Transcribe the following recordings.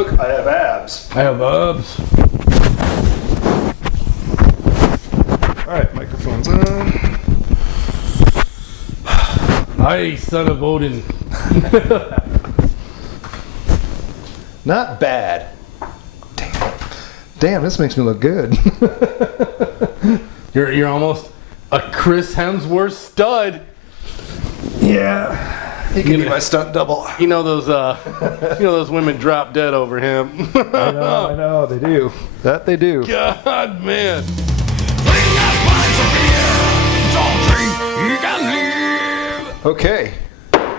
Look, I have abs. I have abs. All right, microphone's on. Hi, son of Odin. Not bad. Damn, this makes me look good. You're almost a Chris Hemsworth stud. Yeah. He can be my stunt double. You know those women drop dead over him. I know, they do. That they do. God, man. Okay,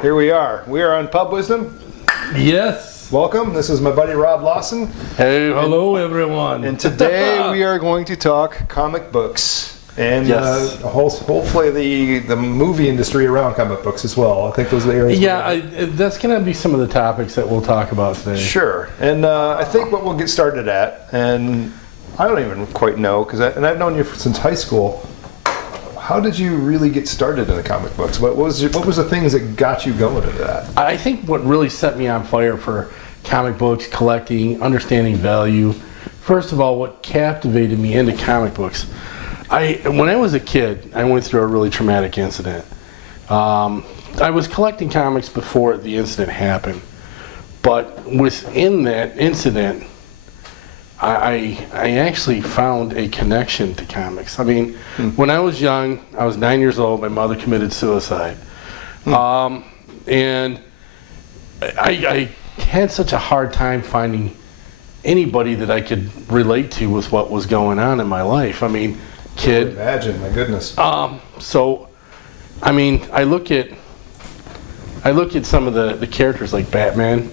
here we are. We are on Pub Wisdom. Yes. Welcome. This is my buddy Rob Lawson. Hey, hello everyone. And today we are going to talk comic books. And yes. Hopefully the movie industry around comic books as well. I think those are the areas. Yeah, that's going to be some of the topics that we'll talk about today. Sure. And I think what we'll get started at, and I don't even quite know, I've known you since high school. How did you really get started in the comic books? What was the things that got you going into that? I think what really set me on fire for comic books, collecting, understanding value, first of all, what captivated me into comic books. When I was a kid, I went through a really traumatic incident. I was collecting comics before the incident happened, but within that incident, I actually found a connection to comics. I mean, when I was young, I was 9 years old, my mother committed suicide. And I had such a hard time finding anybody that I could relate to with what was going on in my life. I mean, kid. Imagine, my goodness. So, I mean, I look at some of the characters like Batman.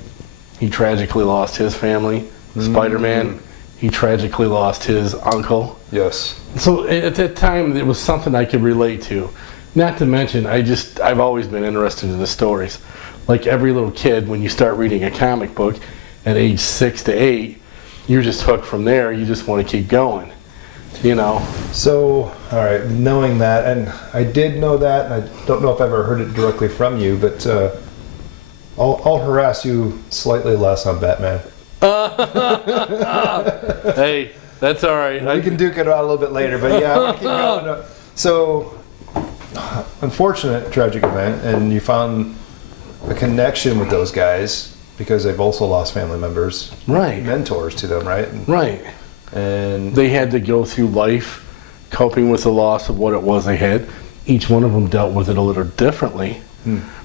He tragically lost his family. Spider-Man. He tragically lost his uncle. Yes. So at that time, it was something I could relate to. Not to mention, I've always been interested in the stories. Like every little kid, when you start reading a comic book at age 6 to 8, you're just hooked from there. You just want to keep going. You know. So, all right, knowing that, and I did know that, and I don't know if I ever heard it directly from you, but I'll harass you slightly less on Batman. Hey, that's all right. We can duke it out a little bit later, but yeah, I'm gonna keep going. So, unfortunate, tragic event, and you found a connection with those guys because they've also lost family members, right? Mentors to them, right? Right. And they had to go through life coping with the loss of what it was they had. Each one of them dealt with it a little differently.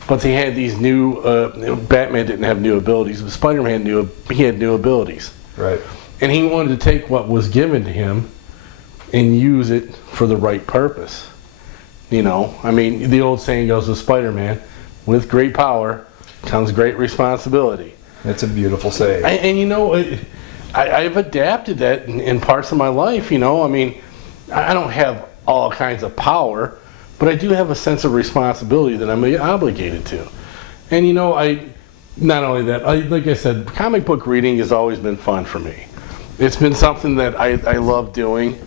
But they had these new, Batman didn't have new abilities, but Spider-Man had new abilities. Right. And he wanted to take what was given to him and use it for the right purpose. You know, I mean, the old saying goes with Spider-Man, with great power comes great responsibility. It's a beautiful saying. And you know, I've adapted that in parts of my life, you know. I mean, I don't have all kinds of power, but I do have a sense of responsibility that I'm obligated to. And you know, not only that, like I said, comic book reading has always been fun for me. It's been something that I love doing.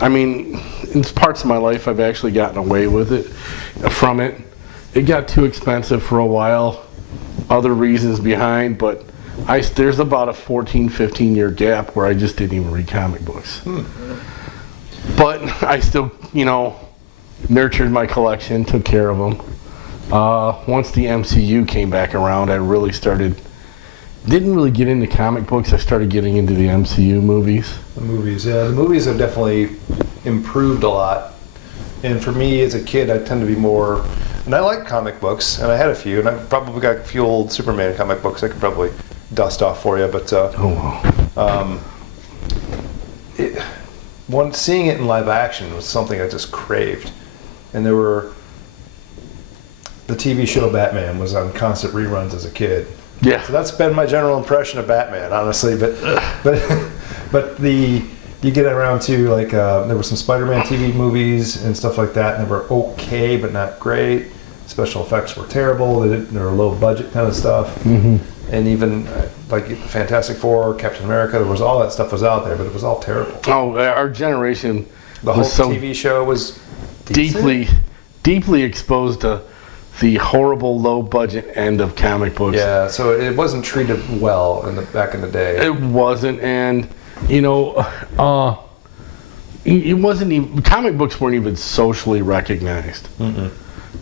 I mean, in parts of my life, I've actually gotten away with it, from it. It got too expensive for a while, other reasons behind, but there's about a 14-15 year gap where I just didn't even read comic books. But I still, you know, nurtured my collection, took care of them. Once the MCU came back around, I really didn't really get into comic books. I started getting into the MCU movies. The movies, yeah. The movies have definitely improved a lot. And for me as a kid, I tend to be more, and I like comic books, and I had a few, and I've probably got a few old Superman comic books I could probably dust off for you, but seeing it in live action was something I just craved. And the TV show Batman was on constant reruns as a kid. Yeah. So that's been my general impression of Batman, honestly. But you get around to like there were some Spider-Man TV movies and stuff like that, and they were okay but not great. Special effects were terrible. They were low budget kind of stuff. And even like Fantastic Four, Captain America, all that stuff was out there, but it was all terrible. Oh, our generation The whole TV show was decent. deeply exposed to the horrible low budget end of comic books. Yeah, so it wasn't treated well back in the day. It wasn't, and you know, it wasn't even, comic books weren't even socially recognized.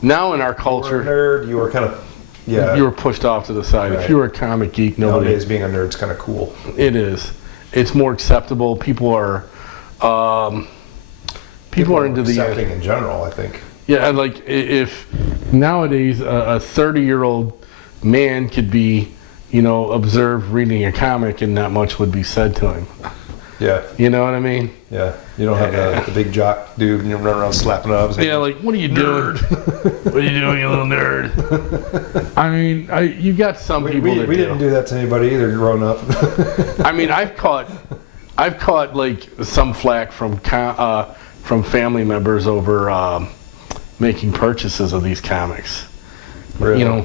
Now in our culture, you were a nerd, you were kind of, you were pushed off to the side. Right. If you were a comic geek, nobody. Nowadays, being a nerd's kind of cool. It is. It's more acceptable. People are into the accepting in general, I think. Yeah, like if nowadays a 30-year-old man could be, you know, observed reading a comic and not much would be said to him. Yeah. You know what I mean? Yeah. You don't have the big jock dude and you run around slapping knobs. Yeah, like, what are you doing? What are you doing, you little nerd? I mean, you got some people that we didn't do that to anybody either growing up. I mean, I've caught like some flack from family members over making purchases of these comics. Really? You know,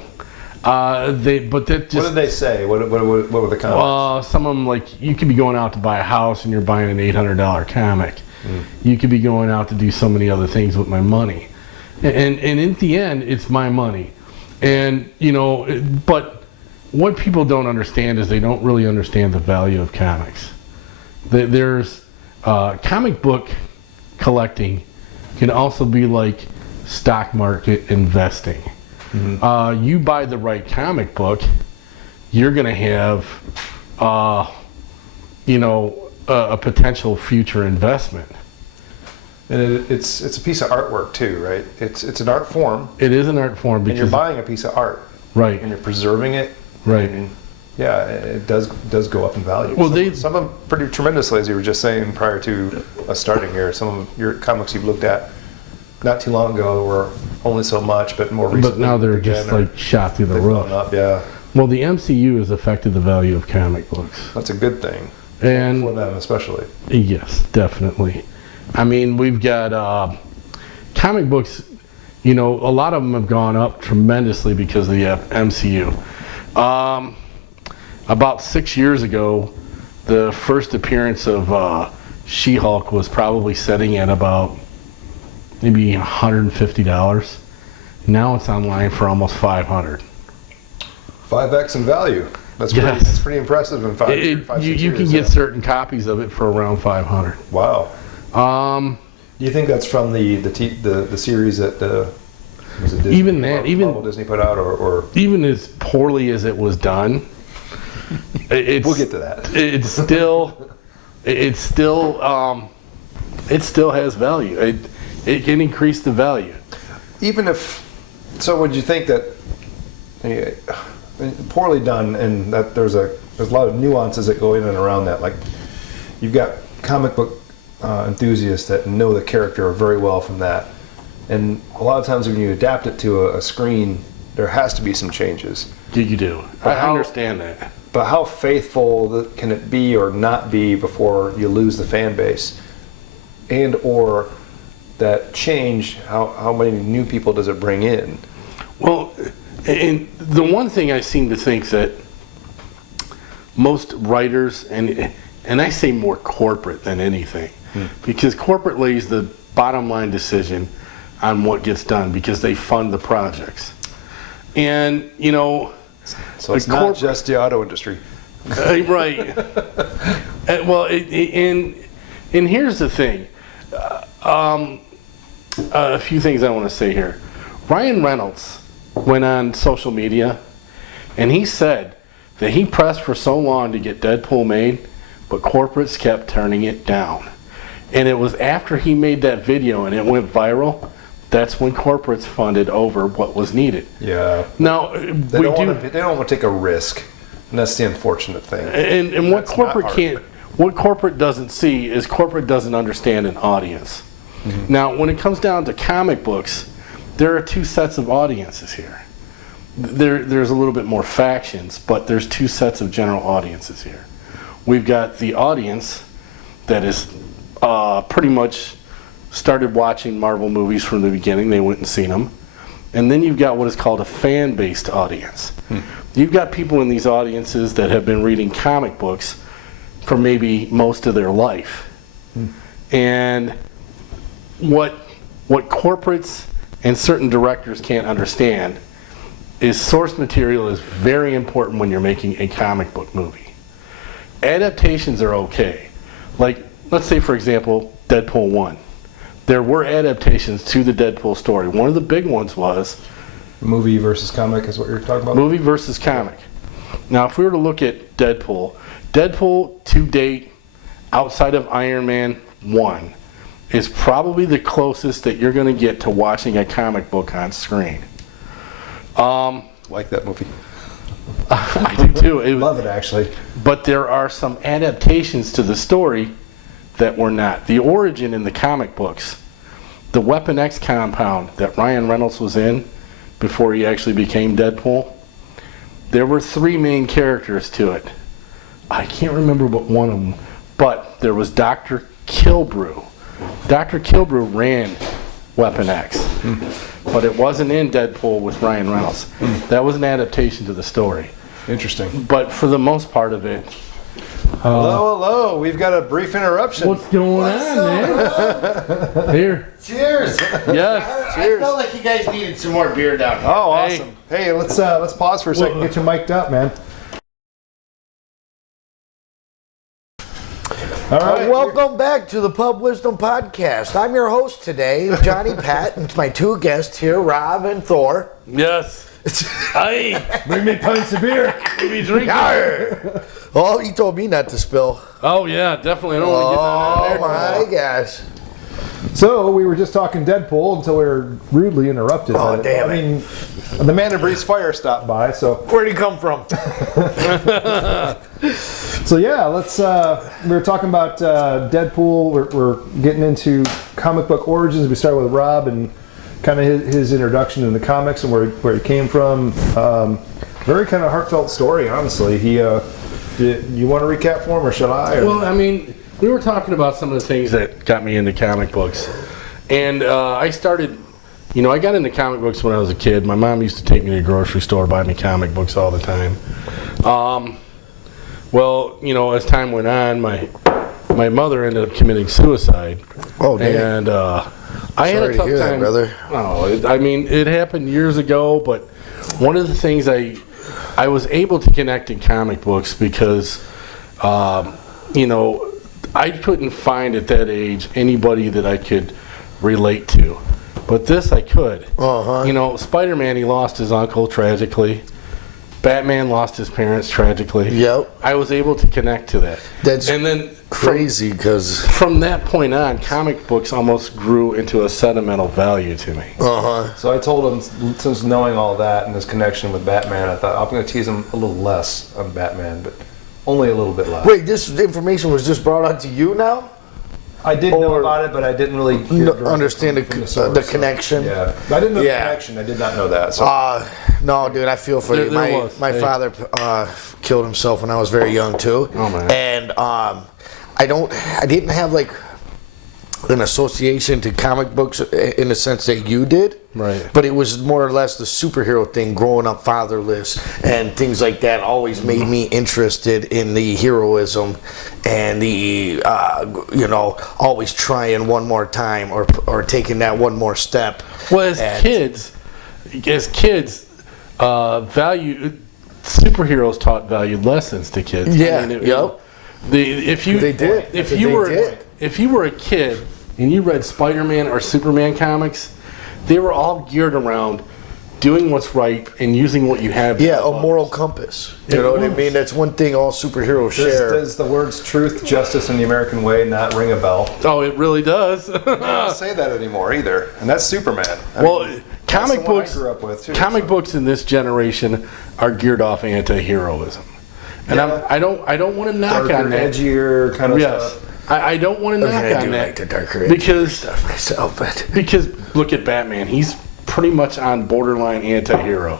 but that just. What did they say? What were the comments? Some of them, like, you could be going out to buy a house and you're buying an $800 comic. You could be going out to do so many other things with my money, and in the end, it's my money. And you know, but what people don't understand is they don't really understand the value of comics. There's comic book collecting can also be like stock market investing. You buy the right comic book, you're going to have, you know, a potential future investment. And it's a piece of artwork too, right? It's an art form. It is an art form because and you're buying a piece of art, right? And you're preserving it, right? And yeah, it does go up in value. Well, some of them pretty tremendously, as you were just saying prior to us starting here. Some of your comics you've looked at not too long ago were only so much, but more recently. But now they're just like shot through the roof. Up, yeah. Well, the MCU has affected the value of comic books. That's a good thing. And for them especially. Yes, definitely. I mean, we've got comic books, you know, a lot of them have gone up tremendously because of the MCU. About 6 years ago, the first appearance of She-Hulk was probably setting at about maybe $150. Now it's online for almost $500. 5x in value. That's pretty impressive in 5 years. You can get certain copies of it for around $500. Wow. Do you think that's from the series that was it Disney? Even that, even Disney put out, or even as poorly as it was done, we'll get to that. It still has value. It can increase the value. Even if so, would you think that poorly done, and that there's a lot of nuances that go in and around that? Like, you've got comic book enthusiasts that know the character very well from that, and a lot of times when you adapt it to a screen, there has to be some changes. You do. I understand that. But how faithful can it be or not be before you lose the fan base, and or that change? How many new people does it bring in? Well, and the one thing I seem to think that most writers, and I say more corporate than anything, because corporate lays the bottom line decision on what gets done because they fund the projects. And, you know, so it's not just the auto industry. Right. Well, and here's the thing. A few things I want to say here. Ryan Reynolds went on social media and he said that he pressed for so long to get Deadpool made, but corporates kept turning it down. And it was after he made that video and it went viral, that's when corporates funded over what was needed. Yeah. Now, they don't want to take a risk, and that's the unfortunate thing. And what corporate doesn't see is corporate doesn't understand an audience. Now, when it comes down to comic books, there are two sets of audiences here. There's a little bit more factions, but there's two sets of general audiences here. We've got the audience that is pretty much started watching Marvel movies from the beginning. They went and seen them. And then you've got what is called a fan-based audience. You've got people in these audiences that have been reading comic books for maybe most of their life. And what corporates and certain directors can't understand is source material is very important when you're making a comic book movie. Adaptations are okay. Like, let's say, for example, Deadpool 1. There were adaptations to the Deadpool story. One of the big ones was... Movie versus comic is what you're talking about? Movie versus comic. Now, if we were to look at Deadpool to date, outside of Iron Man 1, is probably the closest that you're going to get to watching a comic book on screen. Like that movie. I do too. Love it, actually. But there are some adaptations to the story that were not. The origin in the comic books, the Weapon X compound that Ryan Reynolds was in before he actually became Deadpool, there were 3 main characters to it. I can't remember what one of them, but there was Dr. Killbrew. Dr. Killbrew ran Weapon X, but it wasn't in Deadpool with Ryan Reynolds. That was an adaptation to the story. Interesting. But for the most part of it... Hello. We've got a brief interruption. What's going on, man? Here. Cheers. Yes. I felt like you guys needed some more beer down here. Oh, awesome. Hey, let's pause for a second, get you mic'd up, man. All right. Welcome back to the Pub Wisdom Podcast. I'm your host today, Johnny Pat, and my 2 guests here, Rob and Thor. Yes. Aye. Bring me pints of beer. We drinking. Yarr. Oh, he told me not to spill. Oh, yeah, definitely. I don't want to get that on Oh, my gosh. So, we were just talking Deadpool until we were rudely interrupted. Oh, damn I mean, the man who breathes fire stopped by, so... Where'd he come from? So, yeah, let's... we were talking about Deadpool. We're getting into comic book origins. We started with Rob and kind of his introduction in the comics and where he came from. Very kind of heartfelt story, honestly. You want to recap for him, or should I? Or? Well, I mean, we were talking about some of the things that got me into comic books. And I started, I got into comic books when I was a kid. My mom used to take me to the grocery store, buy me comic books all the time. Well, as time went on, my mother ended up committing suicide. Oh, damn. And I had a tough hear that, time. brother. Oh, it happened years ago, but one of the things I was able to connect in comic books because, I couldn't find at that age anybody that I could relate to. But this I could. Uh-huh. Spider-Man, he lost his uncle tragically. Batman lost his parents tragically. Yep. I was able to connect to that. That's and then crazy because... From that point on, comic books almost grew into a sentimental value to me. Uh-huh. So I told him, since knowing all that and his connection with Batman, I thought I'm going to tease him a little less on Batman, but only a little bit less. Wait, this information was just brought out to you now? I did know about it, but I didn't really understand the connection. Yeah, I didn't know the connection. I did not know that. So. No, dude, I feel for you. My father killed himself when I was very young too. Oh man. And I didn't have like an association to comic books in the sense that you did. Right. But it was more or less the superhero thing, growing up fatherless and things like that always made me interested in the heroism and the, always trying one more time or taking that one more step. Well, as kids, superheroes taught valued lessons to kids. Yeah, If you were a kid and you read Spider-Man or Superman comics, they were all geared around doing what's right and using what you have. Yeah, a moral compass. You know what I mean? That's one thing all superheroes share. Does the words truth, justice, and the American way not ring a bell? Oh, it really does. I don't say that anymore either, and that's Superman. Comic books. I grew up with too, books in this generation are geared off anti-heroism, and I don't want to knock darker, on that. Edgier kind of stuff. I don't want to knock on that like the darker because stuff myself, because look at Batman. He's pretty much on borderline anti-hero.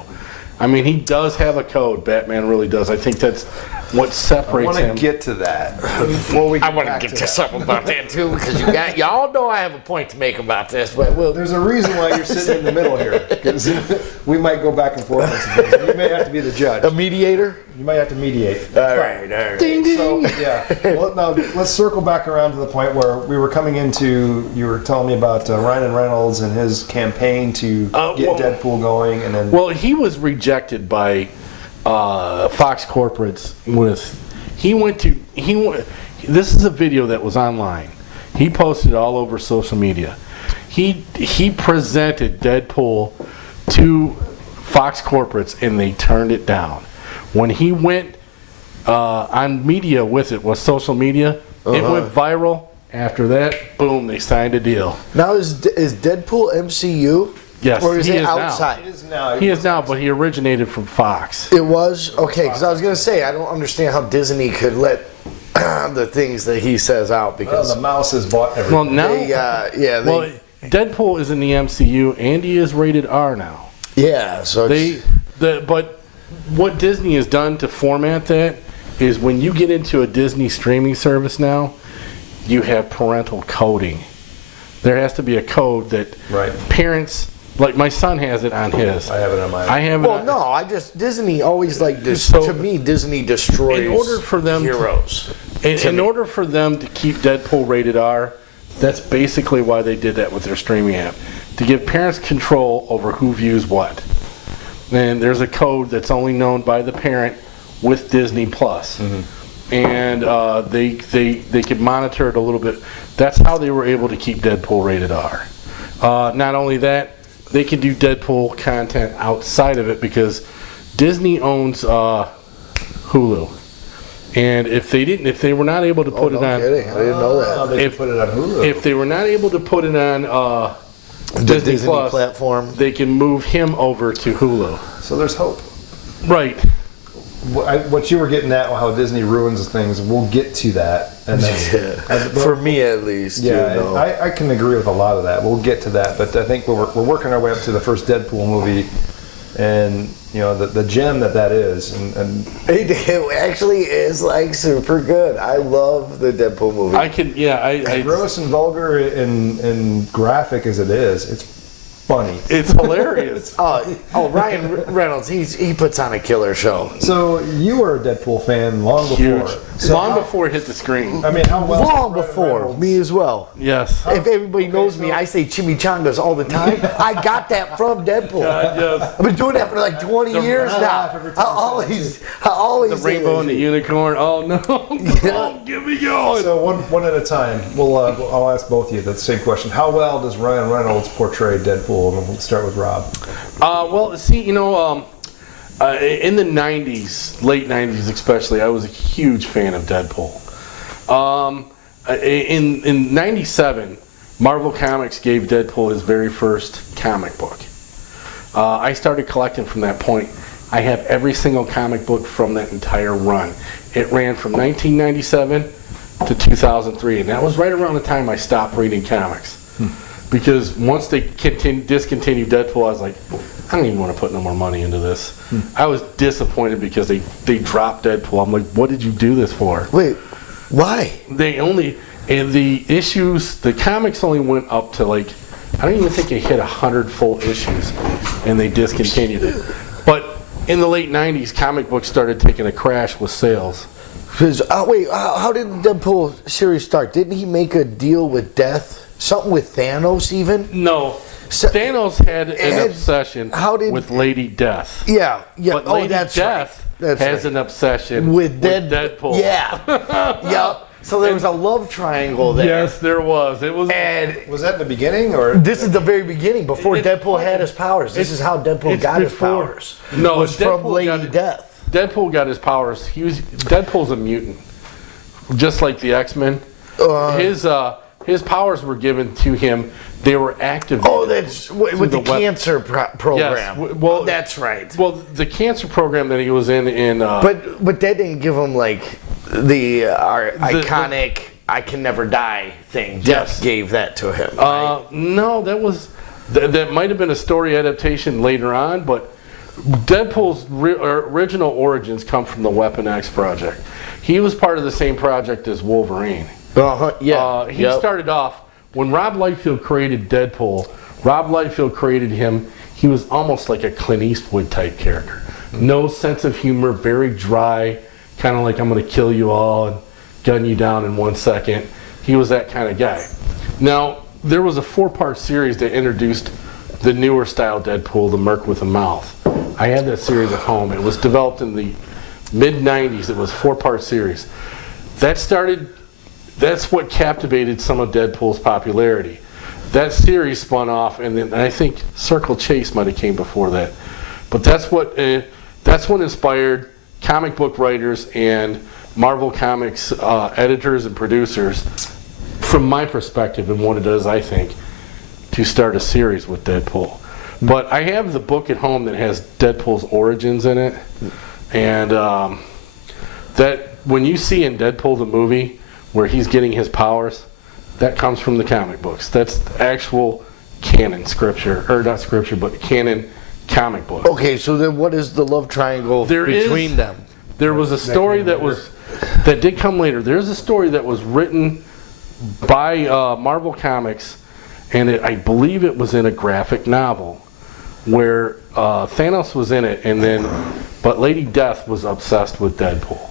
I mean, he does have a code. Batman really does. I think that's what I separates want him. to get to that before we I get want to back get to to that. something about that too, because y'all know I have a point to make about this, but There's a reason why you're sitting in the middle here, because we might go back and forth on some things. You may have to be the judge. a mediator. You might have to mediate. All right. So, yeah. Well, now, let's circle back around to the point where we were coming into, you were telling me about Ryan Reynolds and his campaign to get Deadpool going, and then... Well, he was rejected by Fox corporates this is a video that was online. He posted it all over social media. He presented Deadpool to Fox corporates and they turned it down. When he went on media with it, was social media, it went viral. After that, boom, they signed a deal. Now is Deadpool MCU? Yes, Or is he it is now. outside? It is now. He is now, but he originated from Fox. It was? Okay, because I was going to say, I don't understand how Disney could let the things that he says out, Well, because the mouse has bought everything. Well, now, they, Deadpool is in the MCU and he is rated R now. so But what Disney has done to format that is when you get into a Disney streaming service now, you have parental coding. There has to be a code that parents, like my son has it on his. I have it on mine. I have it on, Disney always like this. So, to me, Disney destroys in order for them heroes. in order for them to keep Deadpool rated R, that's basically why they did that with their streaming app. To give parents control over who views what. And there's a code that's only known by the parent with Disney Plus. And they could monitor it a little bit. That's how they were able to keep Deadpool rated R. Not only that, they can do Deadpool content outside of it because Disney owns Hulu. And if they were not able to put it on, Kidding. I didn't know that. They put it on Hulu. if they were not able to put it on The Disney Disney Plus, platform. they can move him over to Hulu. So there's hope. Right. What you were getting at, how Disney ruins things, we'll get to that. And that's, For me, at least. yeah, you know. I can agree with a lot of that. We'll get to that, but I think we're working our way up to the first Deadpool movie, and the gem that is, and It actually is like super good. I love the Deadpool movie. as gross and vulgar and graphic as it is, it's funny. It's hilarious. Ryan Reynolds, he puts on a killer show. So you were a Deadpool fan long before. Huge. So Long before it hit the screen. I mean, how well? Long Ryan before Reynolds- me as well. Yes. If everybody knows me, I say chimichangas all the time. I got that from Deadpool. Yes. I've been doing that for like 20 years now. I always The rainbow and the unicorn. Oh no! Don't get me going. So one at a time. I'll ask both of you the same question. How well does Ryan Reynolds portray Deadpool? And we'll start with Rob. Well, see, in the '90s, late '90s especially, I was a huge fan of Deadpool. In '97, Marvel Comics gave Deadpool his very first comic book. I started collecting from that point. I have every single comic book from that entire run. It ran from 1997 to 2003, and that was right around the time I stopped reading comics. Because once they discontinued Deadpool, I was like, I don't even want to put no more money into this. I was disappointed because they dropped Deadpool. I'm like, what did you do this for? Wait, why? The comics only went up to I don't even think it hit 100 full issues, and they discontinued it. But in the late 90s, comic books started taking a crash with sales. How did the Deadpool series start? Didn't he make a deal with Death? Something with Thanos even? No. Thanos had an obsession with Lady Death. Yeah. But Lady Death has an obsession with Deadpool. Yeah. Yep. So there was a love triangle there. Yes, there was. And was that in the beginning, or this is the very beginning before Deadpool had his powers? This is how Deadpool got his powers. No, was from Lady Death. Deadpool got his powers. Deadpool's a mutant, just like the X-Men. His powers were given to him. They were activated. Oh, that's with the cancer program. Yes. Well, that's right. Well, the cancer program that he was in. But that didn't give him the iconic "I can never die" thing. Death gave that to him. Right? No, that might have been a story adaptation later on, but Deadpool's original origins come from the Weapon X project. He was part of the same project as Wolverine. Yeah. He started off, when Rob Liefeld created Deadpool, Rob Liefeld created him, he was almost like a Clint Eastwood type character. No sense of humor, very dry, kind of like I'm going to kill you all and gun you down in 1 second. He was that kind of guy. Now, there was a 4-part series that introduced the newer style Deadpool, the Merc with a Mouth. I had that series at home. It was developed in the mid-90s. It was a 4-part series. That's what captivated some of Deadpool's popularity. That series spun off, and then I think Circle Chase might have came before that. But that's what inspired comic book writers and Marvel Comics editors and producers, from my perspective and what it does, I think, to start a series with Deadpool. But I have the book at home that has Deadpool's origins in it, and that when you see in Deadpool the movie where he's getting his powers, that comes from the comic books. That's actual canon scripture, or not scripture, but canon comic book. Okay, so then what is the love triangle between them? There was a story that did come later. There's a story that was written by Marvel Comics, and I believe it was in a graphic novel, where Thanos was in it, but Lady Death was obsessed with Deadpool,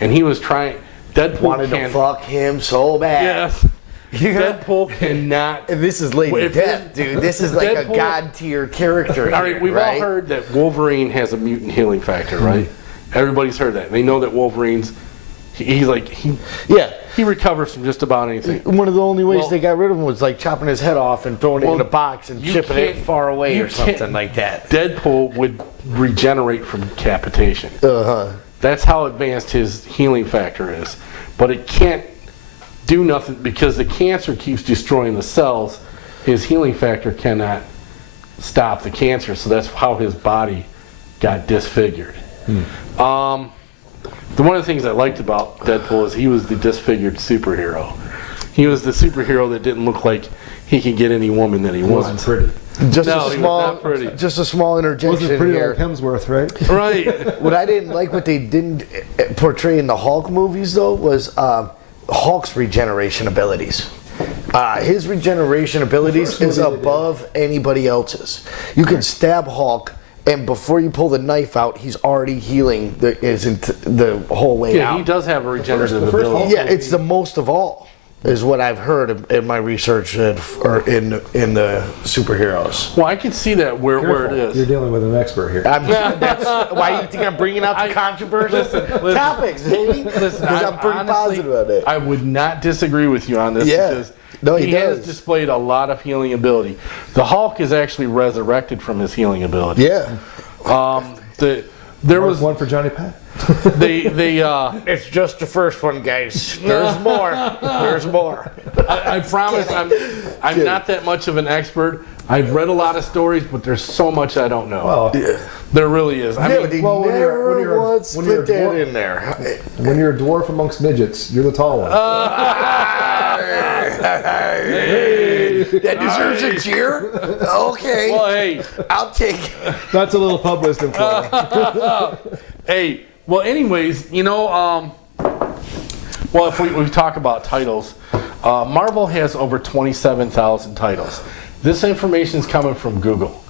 and he was trying. Deadpool wanted to fuck him so bad. Yes. Deadpool cannot. And this is Lady Death, dude. This is like Deadpool, a god tier character. All right, we've all heard that Wolverine has a mutant healing factor, right? Everybody's heard that. They know that Wolverine's he recovers from just about anything. One of the only ways they got rid of him was like chopping his head off and throwing it in a box and chipping it far away or something like that. Deadpool would regenerate from decapitation. That's how advanced his healing factor is. But it can't do nothing because the cancer keeps destroying the cells. His healing factor cannot stop the cancer, so that's how his body got disfigured. One of the things I liked about Deadpool is he was the disfigured superhero. He was the superhero that didn't look like he could get any woman that he wasn't pretty. Just a small interjection wasn't pretty here. like Hemsworth, right? Right. What I didn't like, what they didn't portray in the Hulk movies, though, was Hulk's regeneration abilities. His regeneration abilities is above anybody else's. You can stab Hulk, and before you pull the knife out, he's already healing the whole way out. Yeah, he does have a regenerative ability. Yeah, it's the most of all, is what I've heard in my research or in the superheroes. Well, I can see that where it is. You're dealing with an expert here. That's why you think I'm bringing out the controversial topics, baby. Listen, I'm pretty positive about it. I would not disagree with you on this because he has displayed a lot of healing ability. The Hulk is actually resurrected from his healing ability. Yeah. There was one for Johnny Pat. It's just the first one, guys. There's more. There's more. I promise I'm not that much of an expert. I've read a lot of stories, but there's so much I don't know. Well, there really is. When you're a dwarf amongst midgets, you're the tall one. That deserves a cheer. Okay. Well, hey, I'll take. That's a little pub wisdom for you. Hey. Well, anyways, well, if we talk about titles, Marvel has over 27,000 titles. This information is coming from Google.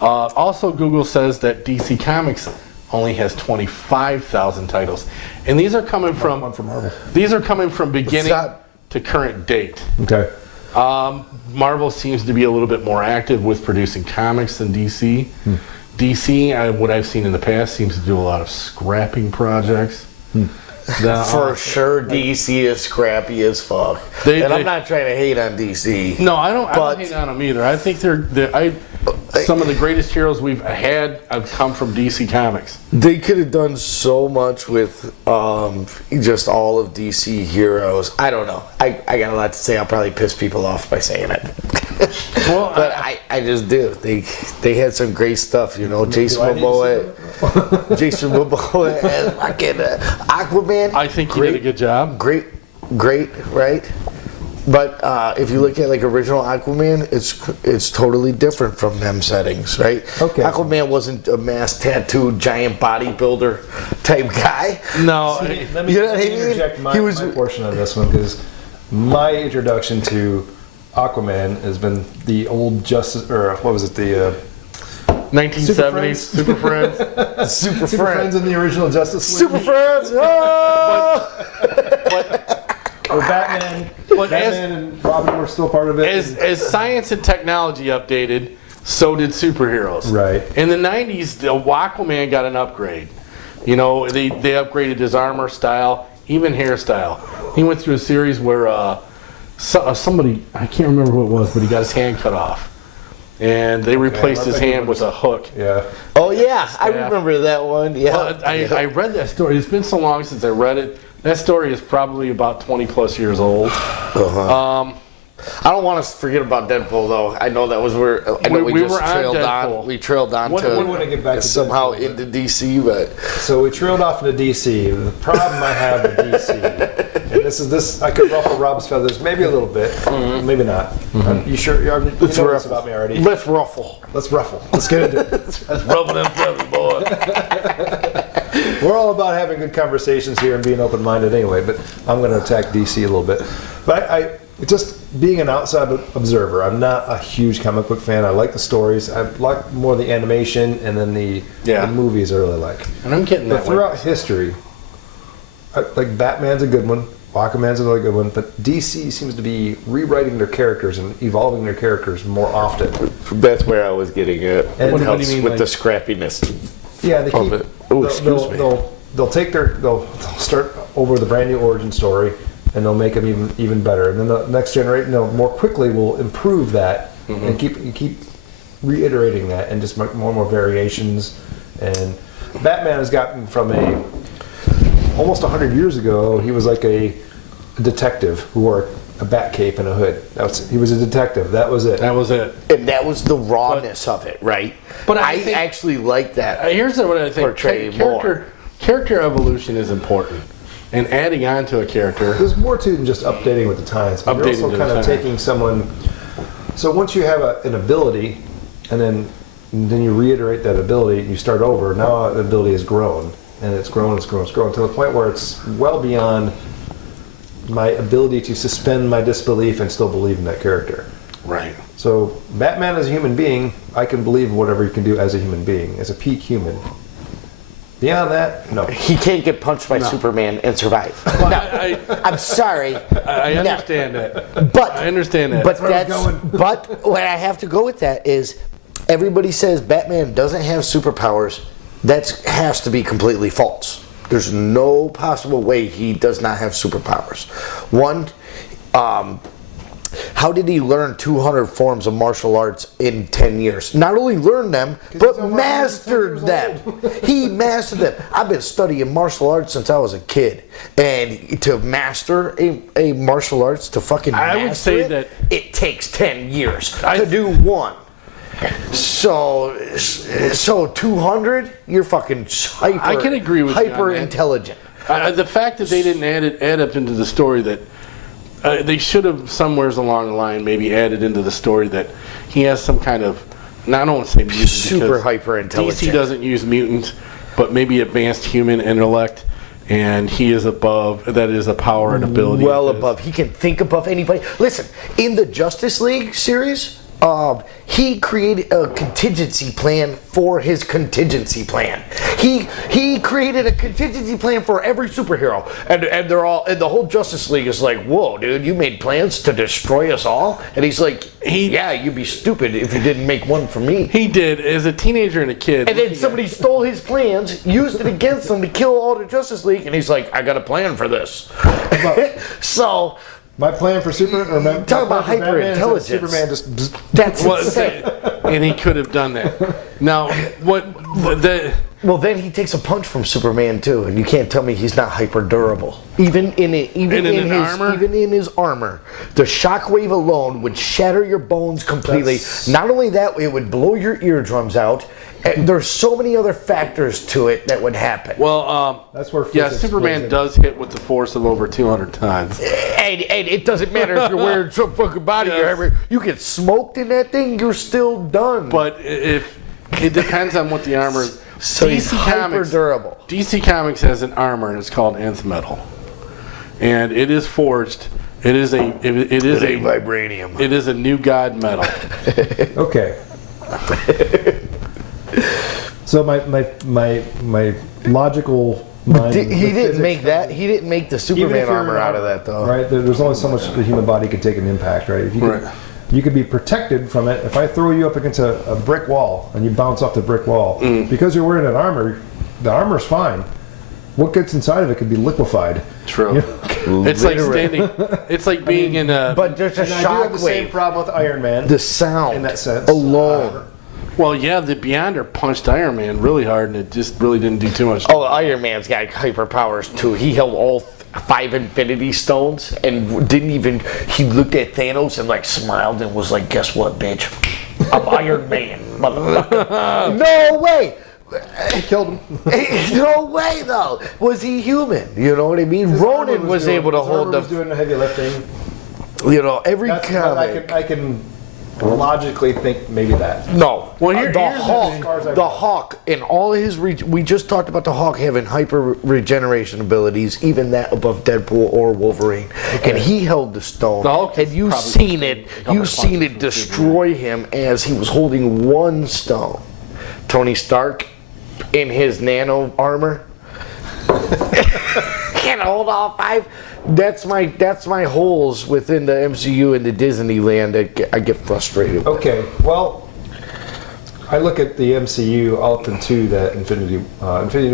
Also, Google says that DC Comics only has 25,000 titles, and these are coming from Marvel. These are coming from beginning to current date. Okay. Marvel seems to be a little bit more active with producing comics than DC. DC, what I've seen in the past, seems to do a lot of scrapping projects. For sure, DC is scrappy as fuck. I'm not trying to hate on DC. No, I don't hate on them either. I think they're some of the greatest heroes we've had have come from DC Comics. They could have done so much with just all of DC heroes. I don't know. I got a lot to say. I'll probably piss people off by saying it. Well, but I just do. They had some great stuff, Jason Momoa as fucking Aquaman. I think he did a good job. Great, right? But if you look at like original Aquaman, it's totally different from them settings, right? Okay. Aquaman wasn't a mass tattooed giant bodybuilder type guy. No, See, let me, You know what I mean? interject my, He was- my portion on this one, because my introduction to Aquaman has been the old Justice, or what was it, the 1970s Super Friends. Super Super Friends. Friends in the original Justice League? Super Friends. Oh! Or Batman. But Batman and Robin were still part of it. As science and technology updated, so did superheroes. Right. In the 90s, the Aquaman got an upgrade. You know, they upgraded his armor style, even hairstyle. He went through a series where somebody, I can't remember who it was, but he got his hand cut off. And they replaced his hand with a hook. Yeah. Oh yeah, I remember that one. Yeah. Well, I read that story. It's been so long since I read it. That story is probably about 20 plus years old. I don't want us to forget about Deadpool though. I know that was where I know we we just were on trailed Deadpool. on. We trailed on We want to get back to somehow Deadpool, into DC, but So we trailed off into DC. The problem I have with DC, and this I could ruffle Rob's feathers maybe a little bit, maybe not. You sure? You know this ruffle. about me already. let's ruffle. Let's ruffle. Let's get into it. That's rubbing them feathers, boy. We're all about having good conversations here and being open-minded anyway, but I'm going to attack DC a little bit. But I just being an outside observer, I'm not a huge comic book fan. I like the stories. I like more the animation, and then the movies I really like. And I'm getting But that throughout history, like Batman's a good one, Aquaman's another good one, but DC seems to be rewriting their characters and evolving their characters more often. That's where I was getting at. And What what helps do you mean, with like- the scrappiness. Yeah, they Of keep. it. Oh, excuse me. They'll take they'll start over with a brand new origin story, and they'll make them even better. And then the next generation, more quickly, will improve that and keep reiterating that, and just make more and more variations. And Batman has gotten from almost 100 years ago. He was like a detective who wore a bat cape and a hood. He was a detective. That was it. That was it. And that was the rawness of it, right? But I think- actually like that. Here's what I think. Portray more. Character evolution is important. And adding on to a character. There's more to than just updating with the times. But you're Updating also to the kind of time. taking someone. So once you have an ability, and then you reiterate that ability, you start over. Now the ability has grown, and it's grown to the point where it's well beyond my ability to suspend my disbelief and still believe in that character. Right. So Batman as a human being, I can believe whatever he can do as a human being, as a peak human. Beyond that, no. He can't get punched by Superman and survive. No, I'm sorry. I No. understand that. But I understand that. But where I was that's going. but what I have to go with that is everybody says Batman doesn't have superpowers. That has to be completely false. There's no possible way he does not have superpowers. One, how did he learn 200 forms of martial arts in 10 years? Not only learned them, but he's over 110 mastered them. He mastered them. I've been studying martial arts since I was a kid. And to master a martial arts, to fucking I would master say it, that- it takes 10 years to do one. So 200, you're fucking hyper. I can agree with you on hyper that. intelligent. The fact that they didn't add up into the story that they should have somewheres along the line maybe added into the story that he has some kind of, I don't want to say mutant, Super because hyper intelligent. DC doesn't use mutant, but maybe advanced human intellect, and he is above. That is a power and ability. Well of his. above. He can think above anybody. Listen, in the Justice League series, he created a contingency plan for his contingency plan. He created a contingency plan for every superhero, and they're all, and the whole Justice League is like, whoa, dude, you made plans to destroy us all? And he's like, yeah, you'd be stupid if you didn't make one for me. He did as a teenager and a kid. And then somebody stole his plans, used it against him to kill all the Justice League, and he's like, I got a plan for this. So My plan for Superman. Talk about hyper-intelligence. Superman just. that's Well, insane. and he could have done that. Now, what the Well, then he takes a punch from Superman too, and you can't tell me he's not hyper durable. Even in his armor, the shockwave alone would shatter your bones completely. Not only that, it would blow your eardrums out. There's so many other factors to it that would happen. Well, that's where Superman does hit with the force of over 200 tons. And it doesn't matter if you're wearing some fucking body armor. You get smoked in that thing, you're still done. But if it depends on what the armor is. So he's hyper durable. DC Comics has an armor, and it's called nth metal, and it is forged. It is a vibranium. It is a new god metal. Okay. So my logical mind. He didn't make that. He didn't make the Superman armor out of that, though. Right. There's only so much the human body could take an impact. Right. If you could be protected from it. If I throw you up against a brick wall and you bounce off the brick wall, because you're wearing an armor, the armor's fine. What gets inside of it could be liquefied. True. It's like standing. It's like being in a. But there's a I do have the same shockwave. problem with Iron Man. The sound in that sense alone. Well, yeah, the Beyonder punched Iron Man really hard, and it just really didn't do too much. Oh, Iron Man's got hyper powers too. He held all 5 Infinity Stones and didn't even. He looked at Thanos and like smiled and was like, "Guess what, bitch? I'm Iron Man, motherfucker." No way. He killed him. No way though. Was he human? You know what I mean? Ronan was able to hold the. Was doing the heavy lifting. You know, every That's comic. I can logically think maybe that. No. Well, the here's the Hawk, in all his we just talked about the Hawk having hyper regeneration abilities, even that above Deadpool or Wolverine, and he held the stone. The Hulk and is you've probably seen it. a couple You've seen it punches from destroy him as he was holding one stone. Tony Stark, in his nano armor, can't hold all 5. That's my holes within the MCU and the Disneyland that I get frustrated with. Okay, well, I look at the MCU up into that Infinity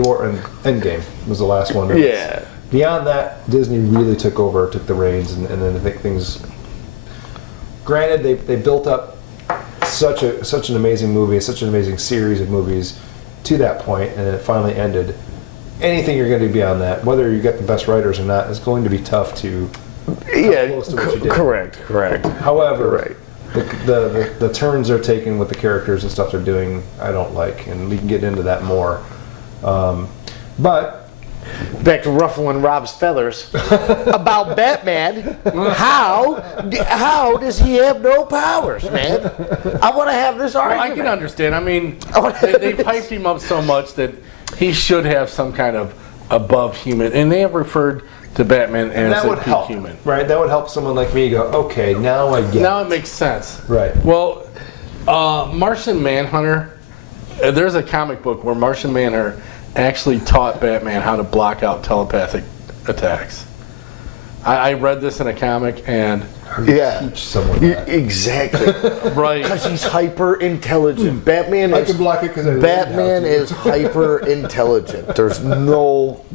War and Endgame was the last one. Yeah. Beyond that, Disney really took the reins, and then I think things. Granted, they built up such an amazing movie, such an amazing series of movies to that point, and it finally ended. Anything you're going to do beyond that, whether you get the best writers or not, is going to be tough to. Close to what you did. Correct. However, the turns they're taking with the characters and stuff they're doing, I don't like, and we can get into that more. But back to ruffling Rob's feathers about Batman. How does he have no powers, man? I want to have this argument. Well, I can understand. I mean, they've hyped him up so much that he should have some kind of above human, and they have referred to Batman as a peak human. Right? That would help someone like me go, okay, now I get Now it makes sense. Right. Well, Martian Manhunter, there's a comic book where Martian Manhunter actually taught Batman how to block out telepathic attacks. I read this in a comic, and teach someone that. Exactly. right, Because he's hyper intelligent. Batman I can block it because Batman is hyper intelligent. There's no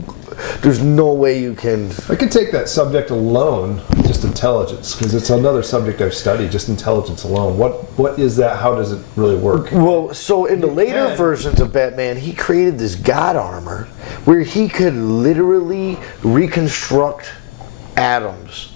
way you can. I could take that subject alone, just intelligence, because it's another subject I've studied, just intelligence alone. What is that? How does it really work? Well, so in the later versions of Batman, he created this God armor where he could literally reconstruct atoms.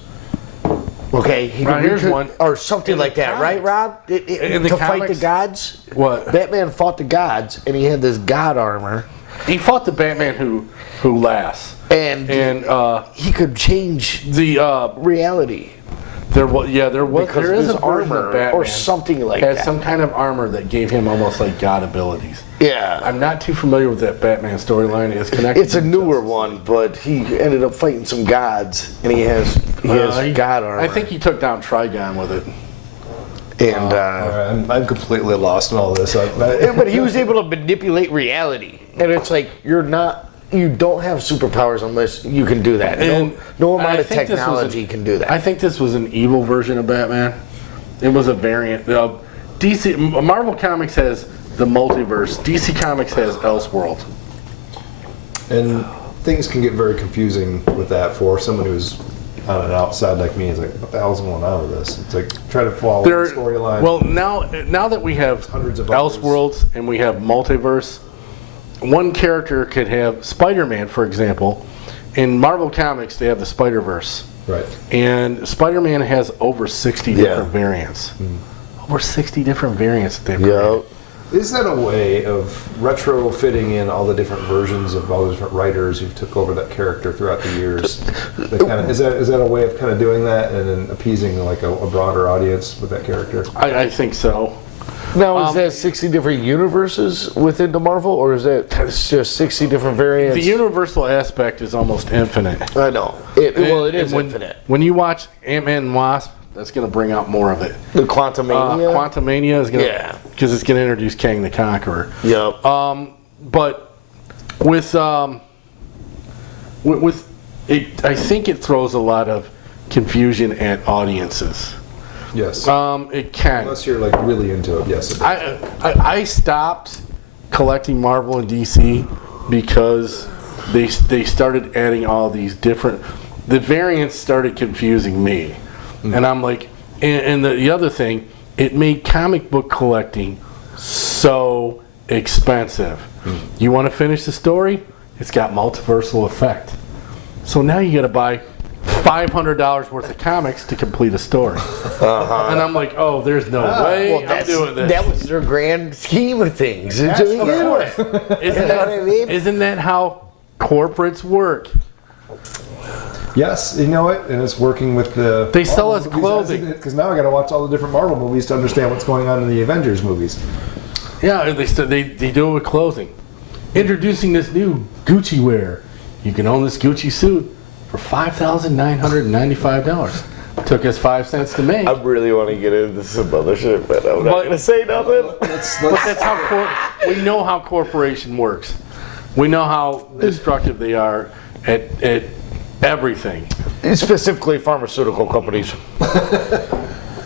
Okay, here's one. Or something like that, right, Rob? In the to fight comics, the gods? What? Batman fought the gods, and he had this God armor. He fought the Batman who laughs, And he could change the reality. There is his an armor armor Batman or something like has that. some kind of armor that gave him almost like God abilities. Yeah. I'm not too familiar with that Batman storyline. It's connected. It's a newer one, but he ended up fighting some gods, and he has God armor. I think he took down Trigon with it. And I'm completely lost in all this. but he was able to manipulate reality, and it's like you don't have superpowers unless you can do that. No amount of technology can do that. I think this was an evil version of Batman. It was a variant. Marvel Comics has the multiverse. DC Comics has Elseworld. And things can get very confusing with that for someone who's on an outside like me. It's like, what the hell's going on with this? It's like try to follow the storyline. Well, now that we have hundreds of Elseworlds and we have multiverse, one character could have Spider-Man, for example. In Marvel Comics, they have the Spider-Verse. Right. And Spider-Man has over 60 different variants. Over 60 different variants that they've created. Is that a way of retrofitting in all the different versions of all the different writers who took over that character throughout the years? Is that a way of kind of doing that and then appeasing like a broader audience with that character? I think so. Now, is that 60 different universes within the Marvel, or is that just 60 different variants? The universal aspect is almost infinite. I know. It is infinite. When you watch Ant-Man and Wasp, that's going to bring out more of it. The Quantumania? Quantumania is going to, because it's going to introduce Kang the Conqueror. Yep. But with it, I think it throws a lot of confusion at audiences. Yes. It can. Unless you're like really into it, yes. I stopped collecting Marvel and DC because they started adding all these different. The variants started confusing me, and I'm like, and the other thing, it made comic book collecting so expensive. You want to finish the story? It's got multiversal effect. So now you got to buy $500 worth of comics to complete a story. And I'm like, oh, there's no way I'm doing this. That was their grand scheme of things. Isn't that how corporates work? Yes, you know it, and it's working with the. They sell us clothing. Because now I got to watch all the different Marvel movies to understand what's going on in the Avengers movies. Yeah, they do it with clothing. Introducing this new Gucci wear. You can own this Gucci suit for $5,995. Took us 5 cents to make. I really want to get into some other shit, but I'm not going to say nothing. But that's how we know how corporation works. We know how destructive they are at everything. Specifically pharmaceutical companies.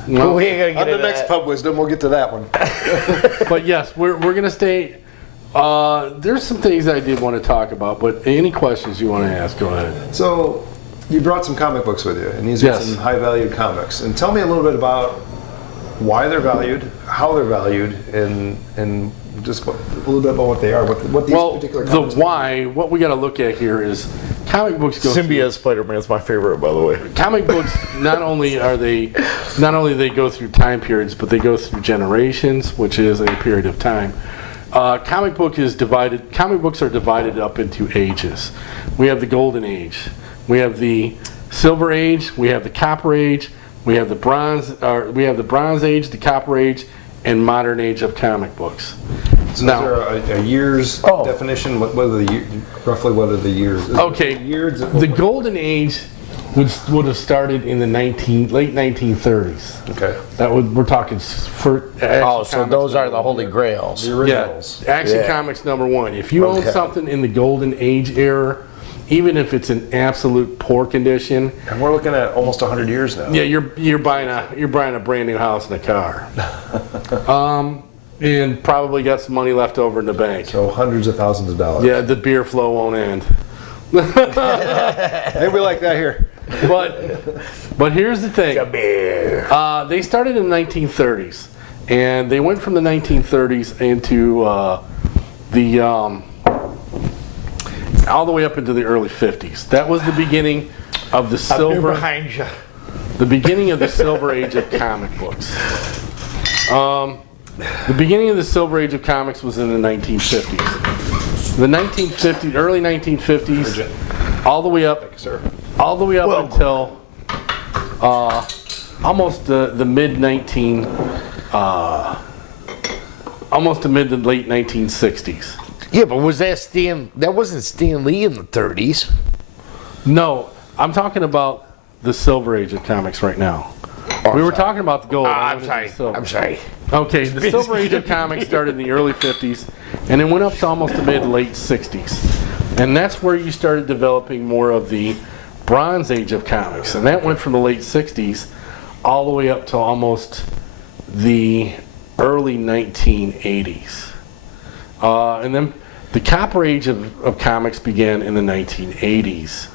No. We ain't gonna get On the into next that. Pub Wisdom, we'll get to that one. But yes, we're going to stay. There's some things I did want to talk about, but any questions you want to ask, go ahead. So, you brought some comic books with you, and these are some high-valued comics. And tell me a little bit about why they're valued, how they're valued, and just a little bit about what they are, what these particular comics the why, what we got to look at here is comic books go Symbiote Spider-Man's my favorite, by the way. Comic books not only they go through time periods, but they go through generations, which is a period of time. Comic books are divided up into ages. We have the Golden Age, we have the Silver Age, we have the Copper Age, we have the Bronze Age, the Copper Age, and Modern Age of comic books. So now, is there a year's definition? What are the roughly what are the years? Okay, the Golden Age would have started in the late 1930s. Okay. We're talking for. So those are the Holy Grails. The originals. Yeah, Action Comics #1. If you own something in the Golden Age era, even if it's in absolute poor condition, and we're looking at almost 100 years now. Yeah, you're buying a brand new house and a car, and probably got some money left over in the bank. So hundreds of thousands of dollars. Yeah, the beer flow won't end. Hey, we like that here. But here's the thing. They started in the 1930s, and they went from the 1930s into all the way up into the early 50s. That was the beginning of the silver Age of comic books. The beginning of the Silver Age of comics was in the 1950s. The early 1950s, all the way up until almost the mid to late 1960s. Yeah, but was that that wasn't Stan Lee in the 30s? No, I'm talking about the Silver Age of comics right now. We were talking about the gold. I'm sorry. Okay, the Silver Age of comics started in the early 50s, and it went up to almost the mid-late 60s. And that's where you started developing more of the Bronze Age of comics. And that went from the late 60s all the way up to almost the early 1980s. And then the Copper Age of comics began in the 1980s.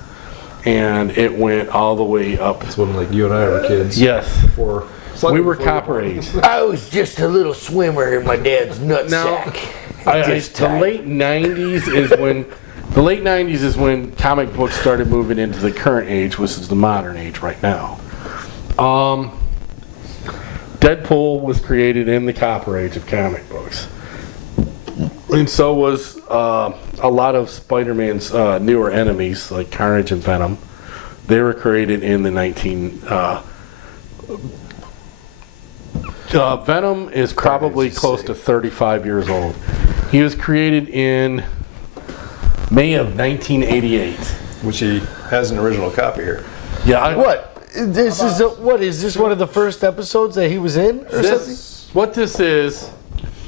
And it went all the way up. That's when like you and I were kids. Yes. Before We were copper age. I was just a little swimmer in my dad's nutsack. The late 90s is when comic books started moving into the current age, which is the modern age right now. Deadpool was created in the copper age of comic books. And so was a lot of Spider-Man's newer enemies, like Carnage and Venom. They were created in the Venom is probably close to 35 years old. He was created in May of 1988. Which he has an original copy here. Yeah. What? This is what is this one of the first episodes that he was in or something? What this is,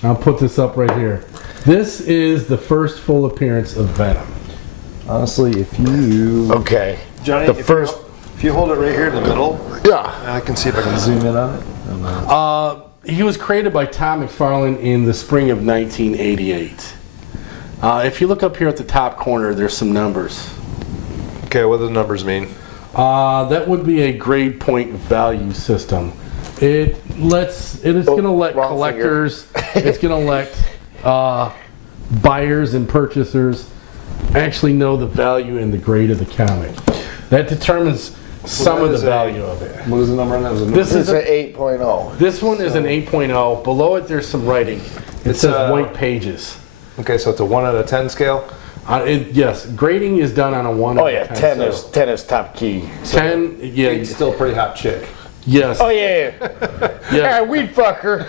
I'll put this up right here. This is the first full appearance of Venom. Honestly, if you... Okay. Johnny, if you hold it right here in the middle, Yeah. I can see if I can zoom in on it. He was created by Todd McFarlane in the spring of 1988. If you look up here at the top corner, there's some numbers. Okay, what do the numbers mean? That would be a grade point value system. It is going to let collectors, it's going to let buyers and purchasers actually know the value and the grade of the comic. That determines some of the value of it. What is the number on that? This is an 8.0. This one is an 8.0. Below it, there's some writing. It says white pages. Okay, so it's a 1 out of 10 scale? Yes, grading is done on a 1 out of 10. 10 is top key. 10, yeah. It's still a pretty hot chick. Yes. Oh yeah. Yes. Weed fucker.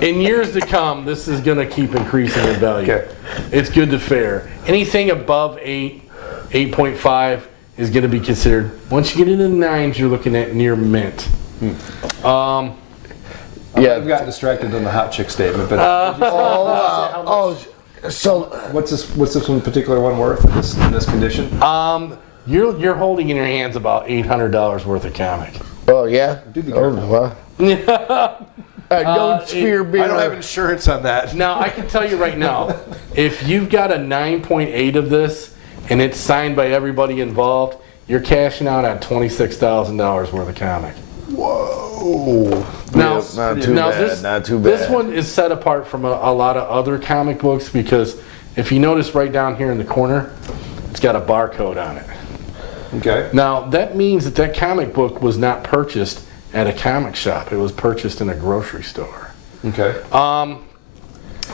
In years to come, this is going to keep increasing in value. Okay. It's good to fair. Anything above 8.5 is going to be considered. Once you get into the 9s, you're looking at near mint. I've got distracted on the hot chick statement, but So what's this one particular one worth in this condition? You're holding in your hands about $800 worth of comic. oh yeah. Dude, Don't spear beer. I don't have insurance on that. Now, I can tell you right now, if you've got a 9.8 of this and it's signed by everybody involved, you're cashing out on $26,000 worth of comic. Whoa. Now, not too bad. Not too bad. This one is set apart from a lot of other comic books because if you notice right down here in the corner, it's got a barcode on it. Okay. Now, that means that comic book was not purchased at a comic shop. It was purchased in a grocery store. Okay.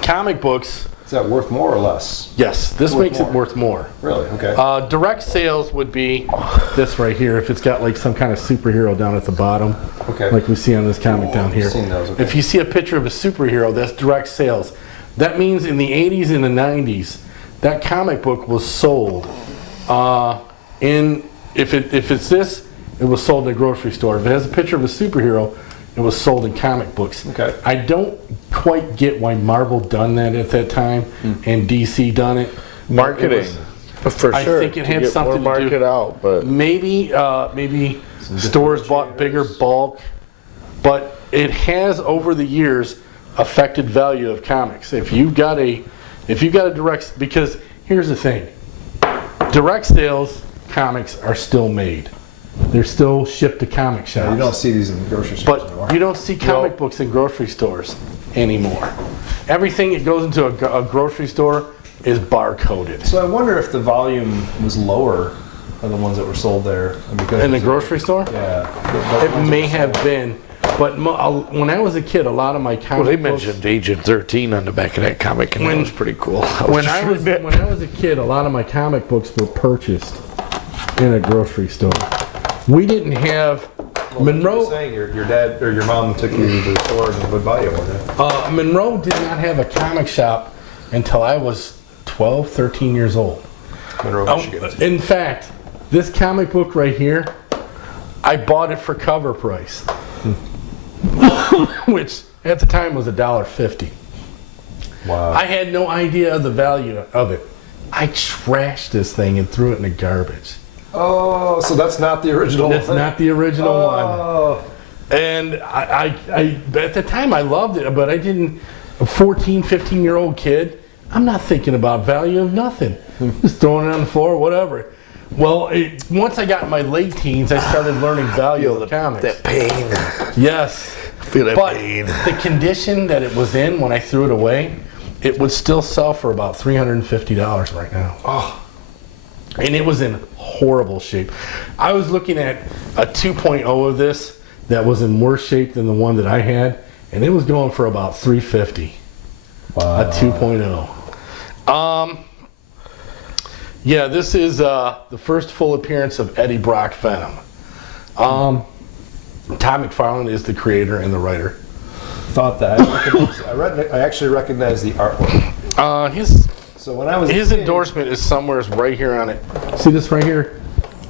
Comic books... Is that worth more or less? Yes, this makes it worth more. Really? Okay. Direct sales would be this right here if it's got like some kind of superhero down at the bottom. Okay. Like we see on this comic down here. I've seen those, okay. If you see a picture of a superhero, that's direct sales. That means in the 80s and the 90s, that comic book was sold if it's this, it was sold in a grocery store. If it has a picture of a superhero, it was sold in comic books. Okay. I don't quite get why Marvel done that at that time and DC done it. Marketing. For I sure. think it had something to do. Market out, but Maybe stores bought bigger bulk, but it has over the years affected value of comics. If you've got a direct, because here's the thing, direct sales comics are still made. They're still shipped to comic shops. You don't see these in the grocery stores anymore. But you don't see comic books in grocery stores anymore. Everything that goes into a grocery store is barcoded. So I wonder if the volume was lower than the ones that were sold there. Because In the grocery store? Yeah. It may have been. But when I was a kid, a lot of my comic they books... mentioned Agent 13 on the back of that comic, and that was pretty cool. When I was a kid, a lot of my comic books were purchased in a grocery store. We didn't have... Monroe... You're saying your dad or your mom took you to the store and would buy you one. Monroe did not have a comic shop until I was 12, 13 years old. Monroe, Michigan. In fact, this comic book right here, I bought it for cover price. Which at the time was $1.50. Wow. I had no idea of the value of it. I trashed this thing and threw it in the garbage. Oh, so that's not the original one? That's not the original one. Oh. And I at the time I loved it, but I didn't. A 14, 15-year-old kid, I'm not thinking about value of nothing. Just throwing it on the floor, whatever. Well, once I got in my late teens, I started learning value of the comics. That pain. Yes. Feel that But pain. the condition that it was in when I threw it away, it would still sell for about $350 right now. Oh, And it was in horrible shape. I was looking at a 2.0 of this that was in worse shape than the one that I had, and it was going for about $350. wow. A 2.0. Yeah, this is the first full appearance of Eddie Brock Venom. Todd McFarlane is the creator and the writer. Thought that. I actually recognize the artwork. So when I was His a kid, endorsement is somewhere right here on it. See this right here?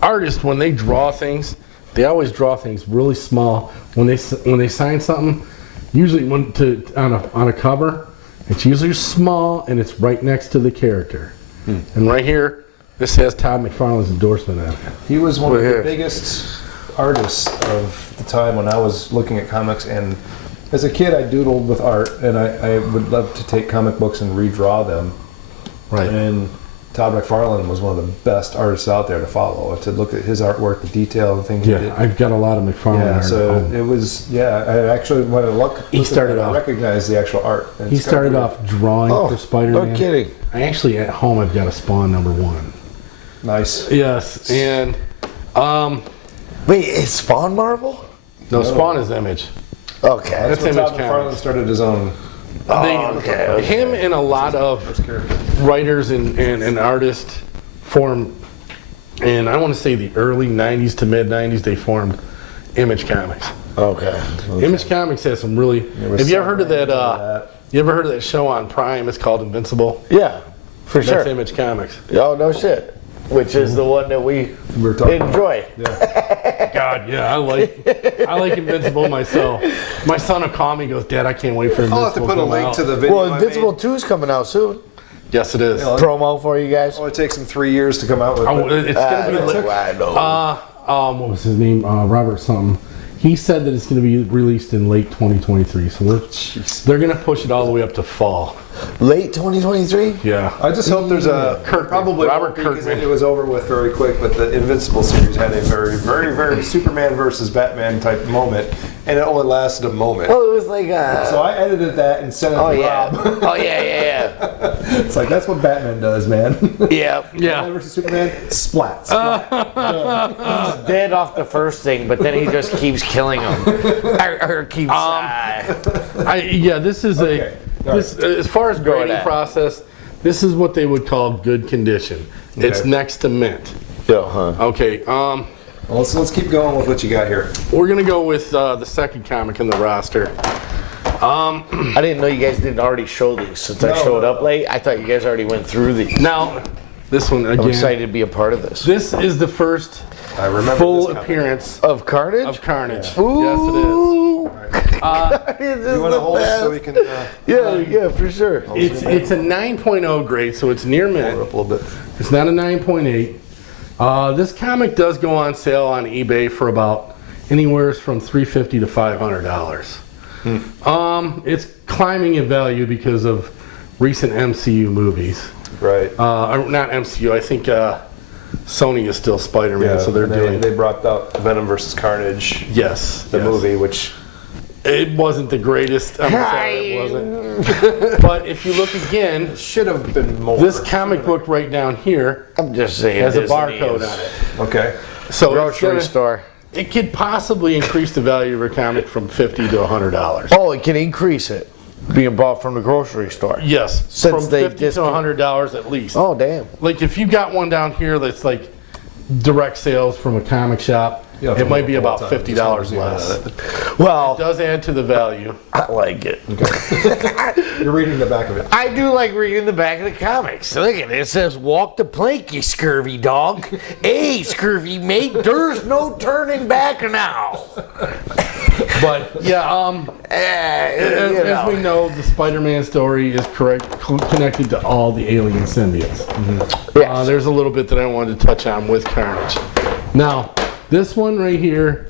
Artists, when they draw things, they always draw things really small. When they sign something, usually on a cover, it's usually small and it's right next to the character. And right here, this has Todd McFarlane's endorsement on it. he was one of the biggest artists of the time when I was looking at comics, and as a kid I doodled with art, and I would love to take comic books and redraw them. Right. And Todd McFarlane was one of the best artists out there to follow. To look at his artwork, the detail, the things he did. Yeah, I've got a lot of McFarlane Yeah, art. so at home. it was. Yeah, I actually when I I recognized the actual art. And He it's kinda started weird. off drawing for Spider-Man. No kidding. I actually at home I've got a Spawn #1. Nice. Yes, and Wait, is Spawn Marvel? no, Spawn is Image. Okay. That's when Image Todd McFarlane Comics. started his own. Okay. Him and a lot of character. writers and artists formed, and I want to say the early 90s to mid 90s, they formed Image Comics. Okay. Image Comics has some really. Have you ever heard of that? You ever heard of that show on Prime? It's called Invincible. Yeah, for sure. That's Image Comics. Oh, no shit. Which is the one that we were talking enjoy. God, yeah, I like Invincible myself. My son will call me and goes, Dad, I can't wait for Invincible. I'll have to put a come link out." to the video. Well, I Invincible made. 2 is coming out soon. Yes, it is. Yeah, Promo for you guys. It takes him 3 years to come out with. Oh, it. it's gonna be. I know. What was his name? Robert something. He said that it's going to be released in late 2023. So they're going to push it all the way up to fall. Late 2023? Yeah. I just hope there's a probably Robert won't be, 'cause Kirkman. it was over with very quick, but the Invincible series had a very, very, very Superman versus Batman type moment, and it only lasted a moment. Oh, it was like So I edited that and sent it to Rob. Oh, yeah. It's like that's what Batman does, man. Yeah. Yeah. Batman versus Superman, splat. He's dead off the first thing, but then he just keeps killing him. or keeps... This is Okay. as far as grading ahead. process, this is what they would call good condition. It's Okay. next to mint. Huh? Okay. Well, let's keep going with what you got here. We're going to go with the second comic in the roster. I didn't know you guys didn't already show these since I showed up late. I thought you guys already went through these. Now, this one again. I'm excited to be a part of this. This is the first I remember full this comic. appearance Of Carnage? of Carnage. Ooh. Yes, it is. Carnage is You want to the hold it best. so we can Yeah, for sure. It's a 9.0 grade, so it's near pull it mint. up a little bit. It's not a 9.8. This comic does go on sale on eBay for about anywhere from $350 to $500. It's climbing in value because of recent MCU movies. Right. Not MCU. I think Sony is still Spider-Man, so they're and doing. They brought out Venom versus Carnage, Yes, the yes. movie, which It wasn't the greatest. I'm sorry, it wasn't. But if you look again, should have been more. this comic book right down here I'm just saying. has a Disney barcode is- on it. Okay. So it's Grocery gonna- store. It could possibly increase the value of a comic from $50 to $100. Oh, it can increase it. Being bought from the grocery store. Yes, Since from they $50 to $100 at least. Oh, damn. Like if you got one down here that's like direct sales from a comic shop, Yeah, it might be all the about time. $50 Just wanna less. see It Well, does add to the value. I like it. You're reading the back of it. I do like reading the back of the comics. Look at it. It says, walk the plank, you scurvy dog. Hey, scurvy mate, there's no turning back now. But yeah, as we know, the Spider-Man story is connected to all the alien symbiotes. Yes. There's a little bit that I wanted to touch on with Carnage. Now, this one right here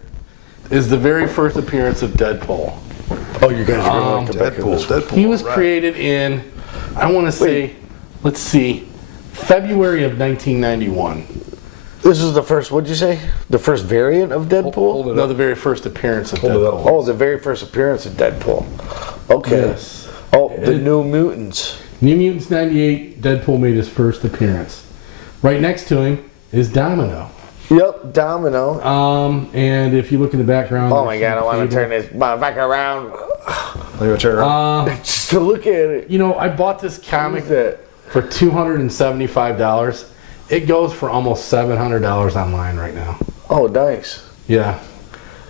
is the very first appearance of Deadpool. Oh, you guys are going to like the back of this. Deadpool. He was created in, I want to say, let's see, February of 1991. This is the first, what'd you say? The first variant of Deadpool? Hold it No, up. the very first appearance of Hold it up. Deadpool. Oh, the very first appearance of Deadpool. Okay. Yes. Oh, the New Mutants. New Mutants 98, Deadpool made his first appearance. Right next to him is Domino. Yep, Domino. And if you look in the background... Oh my god, I want to turn this back around. Let me turn around. Just to look at it. You know, I bought this comic What is that? for $275. It goes for almost $700 online right now. Oh, nice. Yeah.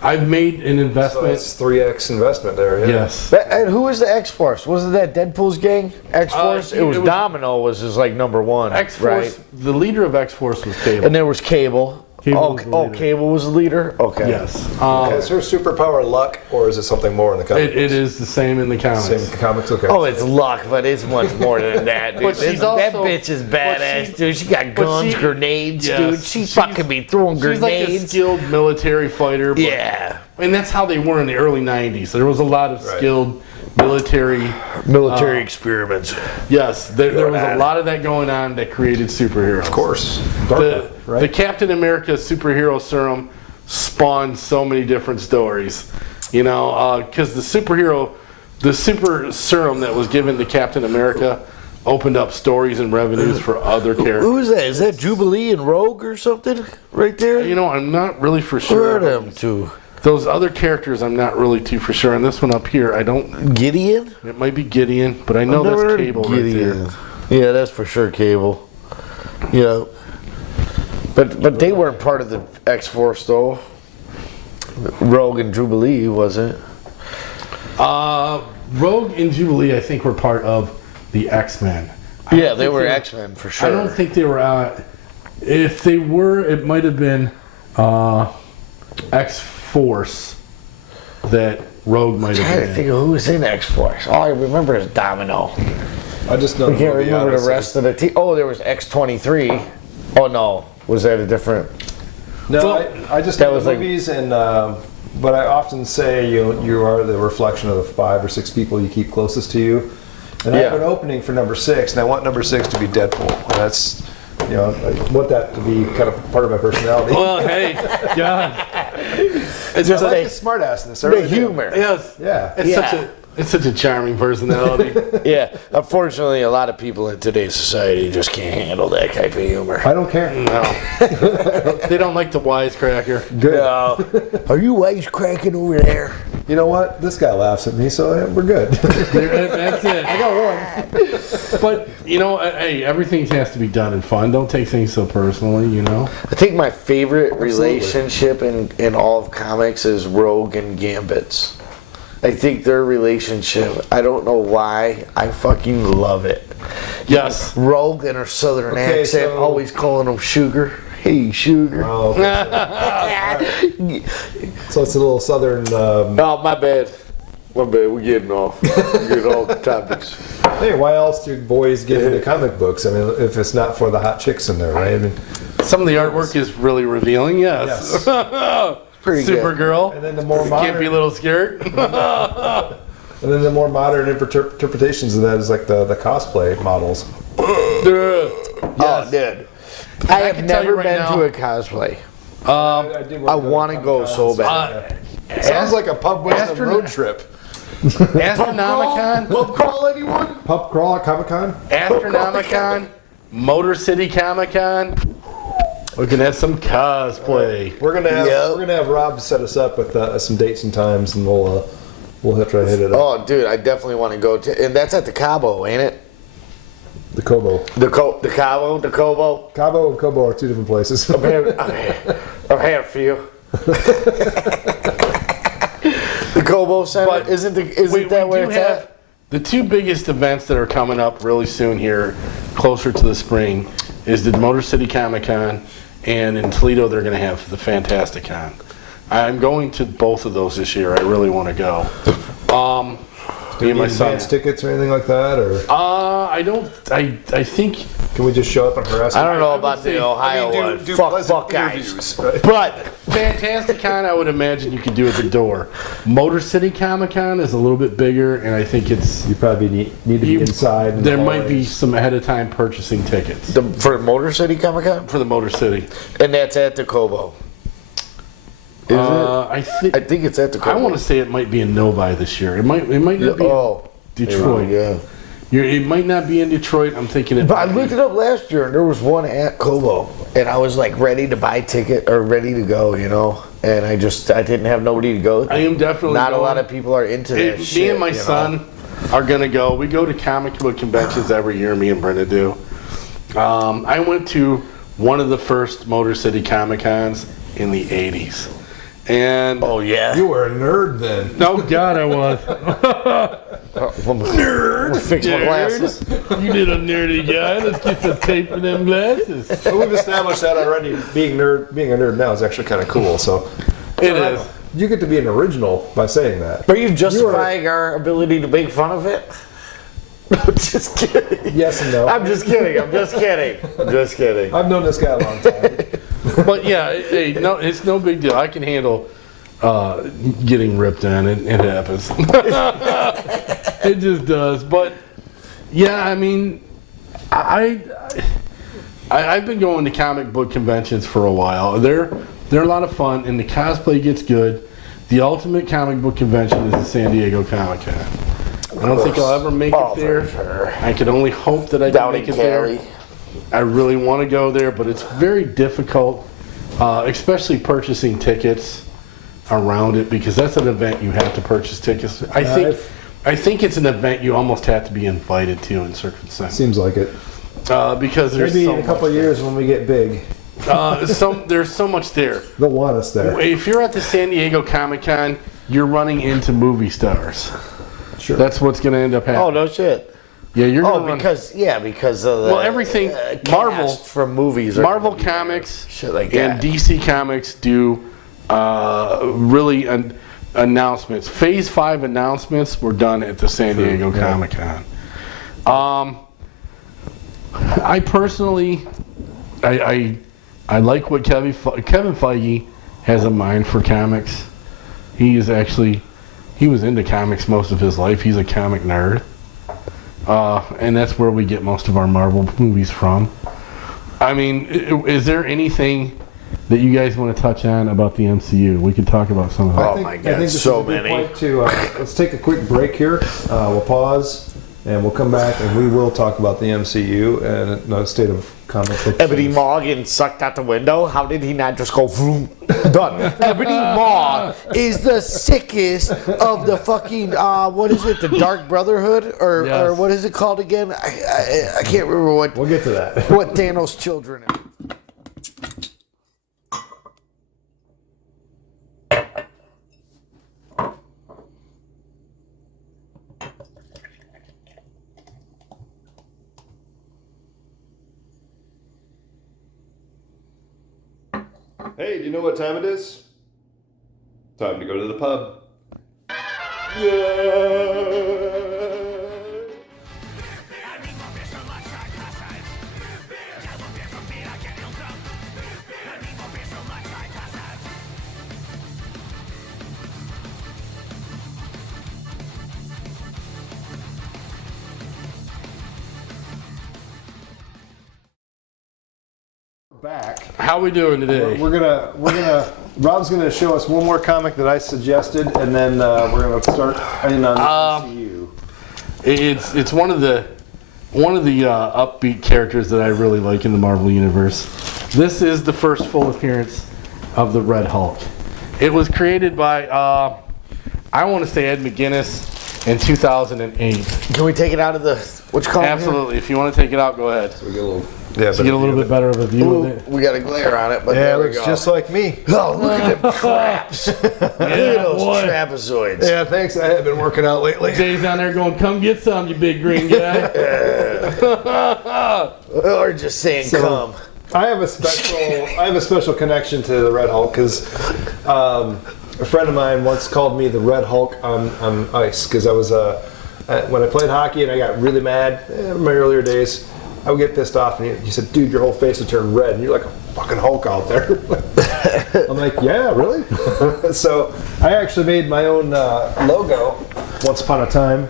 I've made an So investment. that's 3x investment there. Yeah. Yes. And who was the X-Force? Wasn't that Deadpool's gang? X-Force? it was- Domino was his like number one, X-Force, right? the leader of X-Force was Cable. And there was Cable. Cable was the leader. Cable was the leader? Okay. Yes. Is her superpower luck, or is it something more in the comics? It is the same in the comics. Same in the comics. Okay. Oh, it's luck, but it's much more than that, dude. But she's that also- bitch is badass, she- dude. She got guns, grenades, yes, dude. She she's- fucking be throwing She's like a grenades. skilled military fighter. But, Yeah. And that's how they were in the early 90s. There was a lot of Right. skilled military. Military experiments. Yes, there was a lot of that going on that created superheroes. Of course. The Captain America superhero serum spawned so many different stories. You know, because the super serum that was given to Captain America opened up stories and revenues for other characters. Who is that? Is that Jubilee and Rogue or something right there? You know, I'm not really for Who are sure. them two? Those other characters, I'm not really too for sure. And this one up here, I don't. Gideon? It might be Gideon, but I know I've never that's heard of Cable right Gideon. there. Yeah, that's for sure Cable. Yeah. But they weren't part of the X-Force though. Rogue and Jubilee wasn't. Rogue and Jubilee, I think, were part of the X-Men. Yeah, they were X-Men for sure. I don't think they were. If they were, it might have been X-Force that Rogue might I'm have trying to been. think of who was in X-Force. All I remember is Domino. I just know. I can't remember the rest of the team. Oh, there was X-23. Oh no, was that a different? No, Well, I just that know was the like- movies, and but I often say you are the reflection of the 5 or 6 people you keep closest to you. And I have Yeah. an opening for number 6, and I want number 6 to be Deadpool. And that's, you know, I want that to be kind of part of my personality. Well, hey, God, It's just I like like the smartassness. I The really do. humor. yes, Yeah. it's such a charming personality. Yeah, unfortunately, a lot of people in today's society just can't handle that type of humor. I don't care. No, they don't like the wisecracker. Good. No. Are you wisecracking over there? You know what? This guy laughs at me, so we're good. That's it. I got one. But you know, hey, everything has to be done in fun. Don't take things so personally. You know. I think my favorite relationship in all of comics is Rogue and Gambit's. I think their relationship, I don't know why, I fucking love it. Yes. Rogue and her southern Okay, accent, so- always calling him Sugar. Hey, Sugar. Oh, so it's a little southern. Oh, my bad. My bad, we're getting off. We're getting off the topics. Hey, why else do boys get into comic books? I mean, if it's not for the hot chicks in there, right? I mean, Some of the artwork is really revealing. Yes. Pretty good. Supergirl. and then the more Skimpy modern, little skirt. and then the more modern interpretations of that is like the cosplay models. Oh, dude. I have can tell you never right been now- to a cosplay. I I want to go so bad. Sounds like a pub western road trip. Astronomicon. Pub crawl, anyone? Pub crawl at Comic Con. Astronomicon. Motor City Comic Con. We can have some cosplay. We're gonna have Yep. we're gonna have Rob set us up with some dates and times, and we'll have to hit it up. Oh, dude, I definitely want to go to, and that's at the Cabo, ain't it? The Cobo. The Cabo, the Cobo. Cabo and Cobo are 2 different places. I'm here for you. The Cobo Center, But isn't We that where do it's have at? the 2 biggest events that are coming up really soon here, closer to the spring, is the Motor City Comic Con, and in Toledo they're going to have the Fantastic Con. I'm going to both of those this year. I really want to go. Do we need advance tickets or anything like that, or? I don't. I think. Can we just show up and harass them? I don't know about the Ohio one. Fuck Buckeyes. But Fantasticon, I would imagine you could do at the door. Motor City Comic Con is a little bit bigger, and I think it's. You probably need to be inside. There might be some ahead of time purchasing tickets. for Motor City Comic Con? For the Motor City. And that's at the Kobo. Is it? I think it's at the Kobo. I want to say it might be in Novi this year. It might not be Detroit. Yeah. It might not be in Detroit. I'm thinking it. But I looked it up last year, and there was one at Kobo, and I was like ready to buy ticket or ready to go, and I didn't have nobody to go with. I am definitely not going. A lot of people are into that shit. Me and my son are gonna go. We go to comic book conventions every year. Me and Brenda do. I went to one of the first Motor City Comic Cons in the '80s. And oh yeah, you were a nerd then. No, God, I was. Nerd. Fix my glasses. You did a nerdy guy. Let's get some tape for them glasses. Well, we've established that already. Being a nerd now is actually kind of cool. So it is. You get to be an original by saying that. Are you justifying our ability to make fun of it? I'm just kidding. Yes and no. I'm just kidding. I've known this guy a long time. But yeah, no, it's no big deal. I can handle getting ripped on. It happens. It just does. But yeah, I mean, I've been going to comic book conventions for a while. They're a lot of fun, and the cosplay gets good. The ultimate comic book convention is the San Diego Comic-Con. I don't think I'll ever make it there. Sure. I can only hope that I can make it there. I really want to go there, but it's very difficult, especially purchasing tickets around it, because that's an event you have to purchase tickets. I think it's an event you almost have to be invited to in certain sense. Seems like it. Because there's maybe in a couple of years when we get big. There's so much there. They'll want us there. If you're at the San Diego Comic-Con, you're running into movie stars. Sure. That's what's going to end up happening. Oh, no shit. Yeah, you're going to because of the everything Marvel from movies. Marvel Comics shit like that. And DC Comics do really announcements. Phase 5 announcements were done at the San Diego Comic-Con. I personally I like what Kevin Feige has a mind for comics. He was into comics most of his life. He's a comic nerd. And that's where we get most of our Marvel movies from. I mean, is there anything that you guys want to touch on about the MCU? We could talk about some of that. Oh my God, I think this so is a good many. point to, let's take a quick break here. We'll pause, and we'll come back, and we will talk about the MCU and the state of comic book. Ebony Maw getting sucked out the window. How did he not just go vroom? Done. Ebony Maw is the sickest of the fucking what is it? The Dark Brotherhood or what is it called again? I can't remember what. We'll get to that. What Thanos' children are. Hey, do you know what time it is? Time to go to the pub. Yeah. Back. How we doing today? We're gonna. Rob's gonna show us one more comic that I suggested, and then we're gonna start in on the MCU. It's one of the upbeat characters that I really like in the Marvel universe. This is the first full appearance of the Red Hulk. It was created by I want to say Ed McGuinness in 2008. Can we take it out of the what you call it? Absolutely. If you want to take it out, go ahead. So we get a little. Yeah, so get a little bit better of a view of it. We got a glare on it, but yeah, there it we looks go. just like me. Oh, look at them craps. Look at those trapezoids. Yeah, thanks. I have been working out lately. Jay's down there going, "Come get some, you big green guy." Or just saying, come. I have a special connection to the Red Hulk because a friend of mine once called me the Red Hulk on ice because I was when I played hockey and I got really mad in my earlier days, I would get pissed off, and he said, "Dude, your whole face would turn red, and you're like a fucking Hulk out there." I'm like, "Yeah, really?" So I actually made my own logo once upon a time.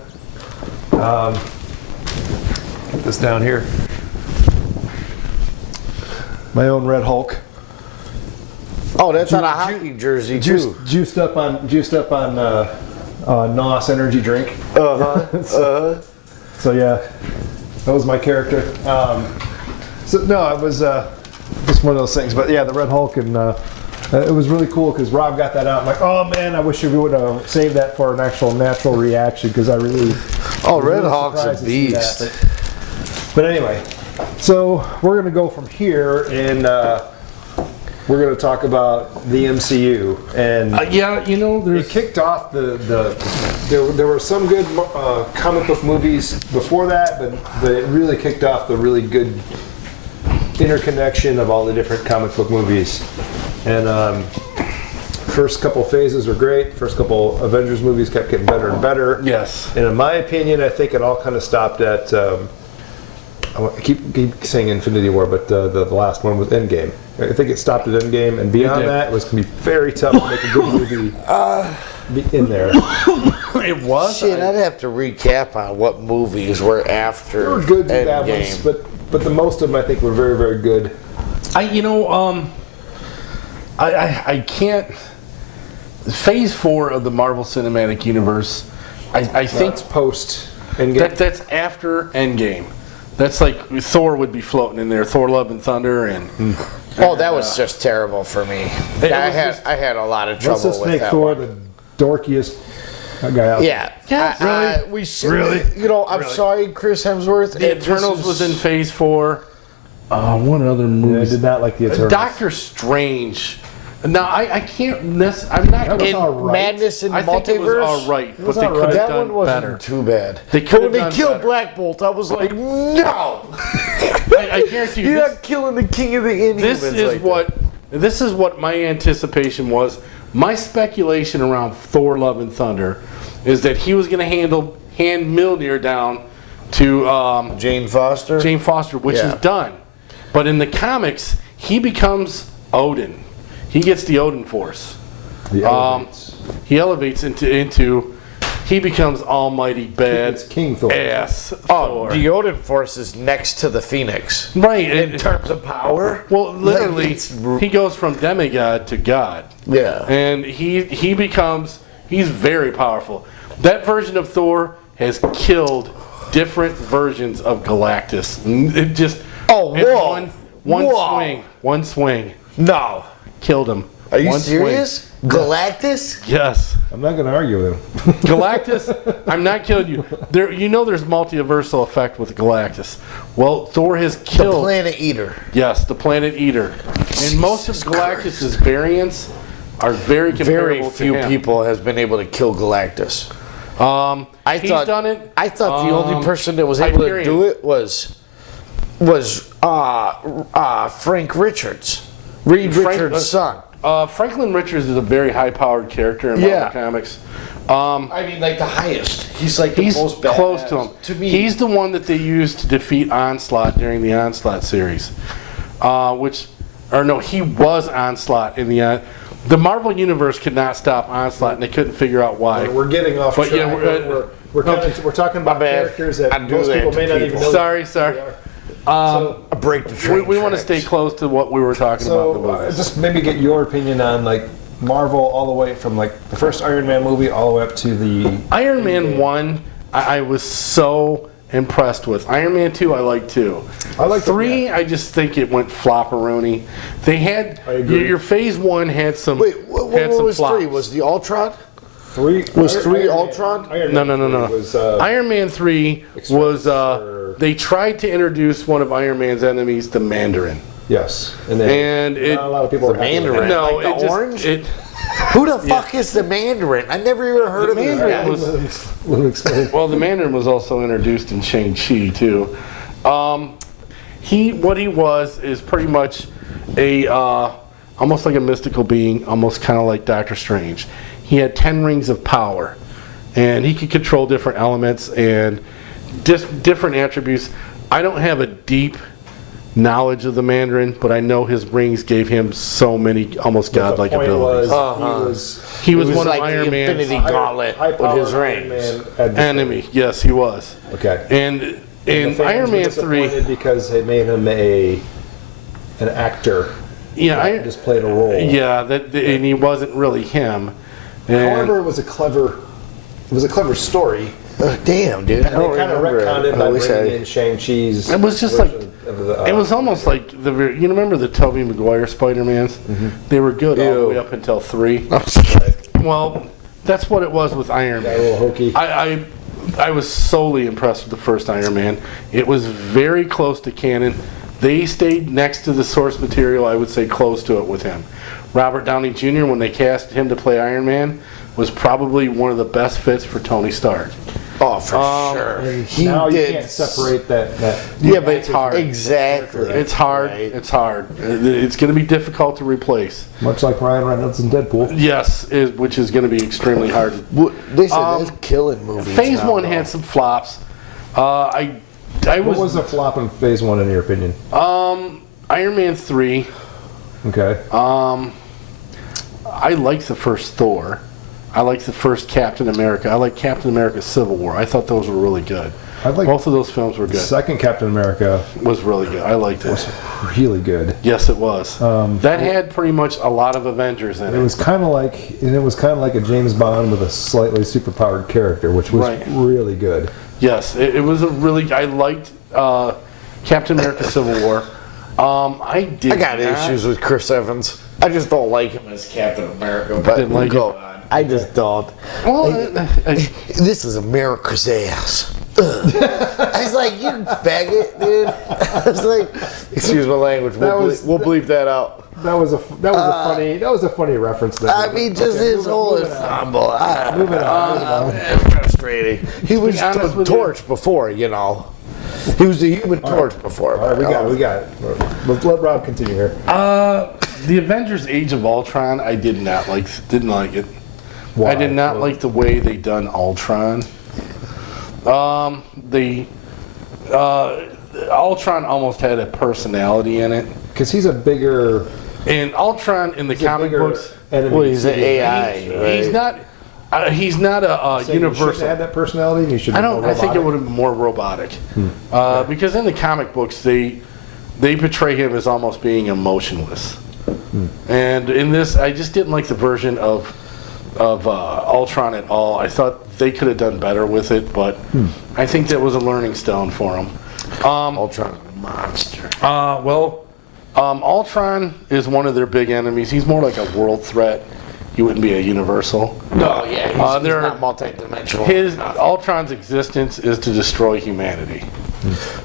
Put this down here. My own Red Hulk. Oh, that's on a hockey jersey too. Juiced up on NOS energy drink. So yeah, that was my character. So no, it was just one of those things. But yeah, the Red Hulk, and it was really cool because Rob got that out. I'm like, oh man, I wish we would have saved that for an actual natural reaction because I really. Oh, Red Hulk's a beast. But anyway, so we're gonna go from here and. We're going to talk about the MCU, and yeah, you know, it kicked off there were some good comic book movies before that, but it really kicked off the really good interconnection of all the different comic book movies. And first couple phases were great. First couple Avengers movies kept getting better and better. Yes. And in my opinion, I think it all kind of stopped at. I keep saying Infinity War, but the last one was Endgame. I think it stopped at Endgame, and beyond that, it was going to be very tough to make a good movie in there. It was? Shit, I'd have to recap on what movies were after There were good and bad Endgame. ones, but the most of them I think were very, very good. I can't. Phase 4 of the Marvel Cinematic Universe, I think That's post Endgame. that's after Endgame. That's like Thor would be floating in there, Thor: Love and Thunder, and Oh, that was just terrible for me. I had a lot of trouble Let's just with make that Thor one. the dorkiest guy out there. Yeah. We should. Really? You know, I'm sorry, Chris Hemsworth. The Eternals was in Phase 4. What other Yeah, I movies? did not like the Eternals. Doctor Strange. Now I can't. I'm not. That was In all right. Madness in the I think it was Multiverse. all right, but was they all could right. have That one done wasn't better. too bad. They could But have when they done killed better. Black Bolt, I was like, no! I guarantee you, You're this, not killing the king of the Inhumans. this is like this is what my anticipation was. My speculation around Thor: Love and Thunder is that he was going to hand Mjolnir down to that. Jane Foster? Jane Foster, which is done. But in the comics, he becomes Odin. He gets the Odin Force. The elevates. He elevates into he becomes almighty bad It's King Thor. ass Oh, Thor. the Odin Force is next to the Phoenix. Right. In terms of power? Well, literally, It's- he goes from demigod to god. Yeah. And he's very powerful. That version of Thor has killed different versions of Galactus. It just Oh, in whoa. one swing No. killed him. Are you One swing. serious? Galactus? Yes. I'm not going to argue with him. Galactus, I'm not killing you. There's multiversal effect with Galactus. Well, Thor has The killed. Planet Eater. Yes, the Planet Eater. And most of Galactus's variants are very comparable Very few to him. people has been able to kill Galactus. He's done it. I thought the only person that was able to Hyperion. do it was Frank Richards. Reed Richards' son. Franklin Richards is a very high-powered character in Marvel Yeah. Comics. I mean, like the highest. He's like the He's most close badass. to him. To me, He's the one that they used to defeat Onslaught during the Onslaught series. He was Onslaught in the Marvel Universe could not stop Onslaught, and they couldn't figure out why. We're getting off But track. yeah, we're talking about bad. characters that I do most that people to may not even people. know. Sorry. I break the train. We want to tracks. stay close to what we were talking about. in the So movies. just maybe get your opinion on like Marvel all the way from like the first Iron Man movie all the way up to the Iron Man 1, I was so impressed with. Iron Man 2, I like too. I like 3, them, I just think it went flopperoni. They had I agree. your Phase 1 had some. Wait, what had some was flops. 3? Was the Ultron? three. Was three Iron Ultron? Man, Iron No. Man 3 Was, Iron Man 3 was or- they tried to introduce one of Iron Man's enemies, the Mandarin, yes, and it. not a lot of people The are happy with Mandarin. that. No, Like the it just orange? it. Who the fuck is the Mandarin? I never even heard of this Mandarin guy. was- Let him explain. Well, the Mandarin was also introduced in Shang-Chi too. What he was is pretty much a almost like a mystical being, almost kind of like Doctor Strange. He had 10 rings of power, and he could control different elements and different attributes. I don't have a deep knowledge of the Mandarin, but I know his rings gave him so many almost godlike abilities. He was one like of Iron the Man's Infinity Gauntlet with his rings. enemy. Yes, he was. Okay. And the in fans Iron were Man 3, disappointed because they made him an actor. yeah, Just played a role. yeah, and he wasn't really him. And However, it was a clever story. Damn, dude. I They don't kind of remember retconned it I by wish bringing in Shang-Chi's. It was just like, version of the, it was almost like you remember the Tobey Maguire Spider-Mans? They were good all the way up until 3. Well, that's what it was with Iron got Man. a little hokey. I was solely impressed with the first Iron Man. It was very close to canon. They stayed next to the source material, I would say close to it with him. Robert Downey Jr., when they cast him to play Iron Man, was probably one of the best fits for Tony Stark. Oh, for sure. Now you can't separate that. Yeah, but It's hard. Exactly. It's hard. Right. It's hard. It's going to be difficult to replace. Much like Ryan Reynolds in Deadpool. Yes, which is going to be extremely hard. They said that's killing movies. Phase now, 1 though. had some flops. I What was a flop in Phase 1 in your opinion? Iron Man 3. Okay. I liked the first Thor. I liked the first Captain America. I like Captain America Civil War. I thought those were really good. Both of those films were The good. second Captain America Was really good. I liked it. was really good. Yes, it was. That had pretty much a lot of Avengers in It it. was kind of like a James Bond with a slightly superpowered character, which was Right. really good. Yes, it was a really. I liked Captain America Civil War. I got issues with Chris Evans. I just don't like him as Captain America. But Didn't like go him. on. I just don't. Well, This is America's ass. Ugh. I was like, you faggot, dude. I was like, excuse my language. We'll bleep that out. That was a funny reference there. I mean, just his whole ensemble. Moving on. It's frustrating. He was honest with Torch before, you know. He was the Human Torch before. All right, we got it. Let's let Rob continue here. the Avengers: Age of Ultron, I didn't like it. Why? I did not like the way they done Ultron. Ultron almost had a personality in it. Because he's a bigger. And Ultron in the comic books, enemy. Well, he's an AI. Right? he's not a So universal. You shouldn't have that personality. You should. I think it would have been more robotic, because in the comic books they portray him as almost being emotionless, and in this I just didn't like the version of Ultron at all. I thought they could have done better with it, but I think that was a learning stone for him. Ultron, monster. Ultron is one of their big enemies. He's more like a world threat. He wouldn't be a universal. No, yeah, he's not multidimensional. Ultron's existence is to destroy humanity.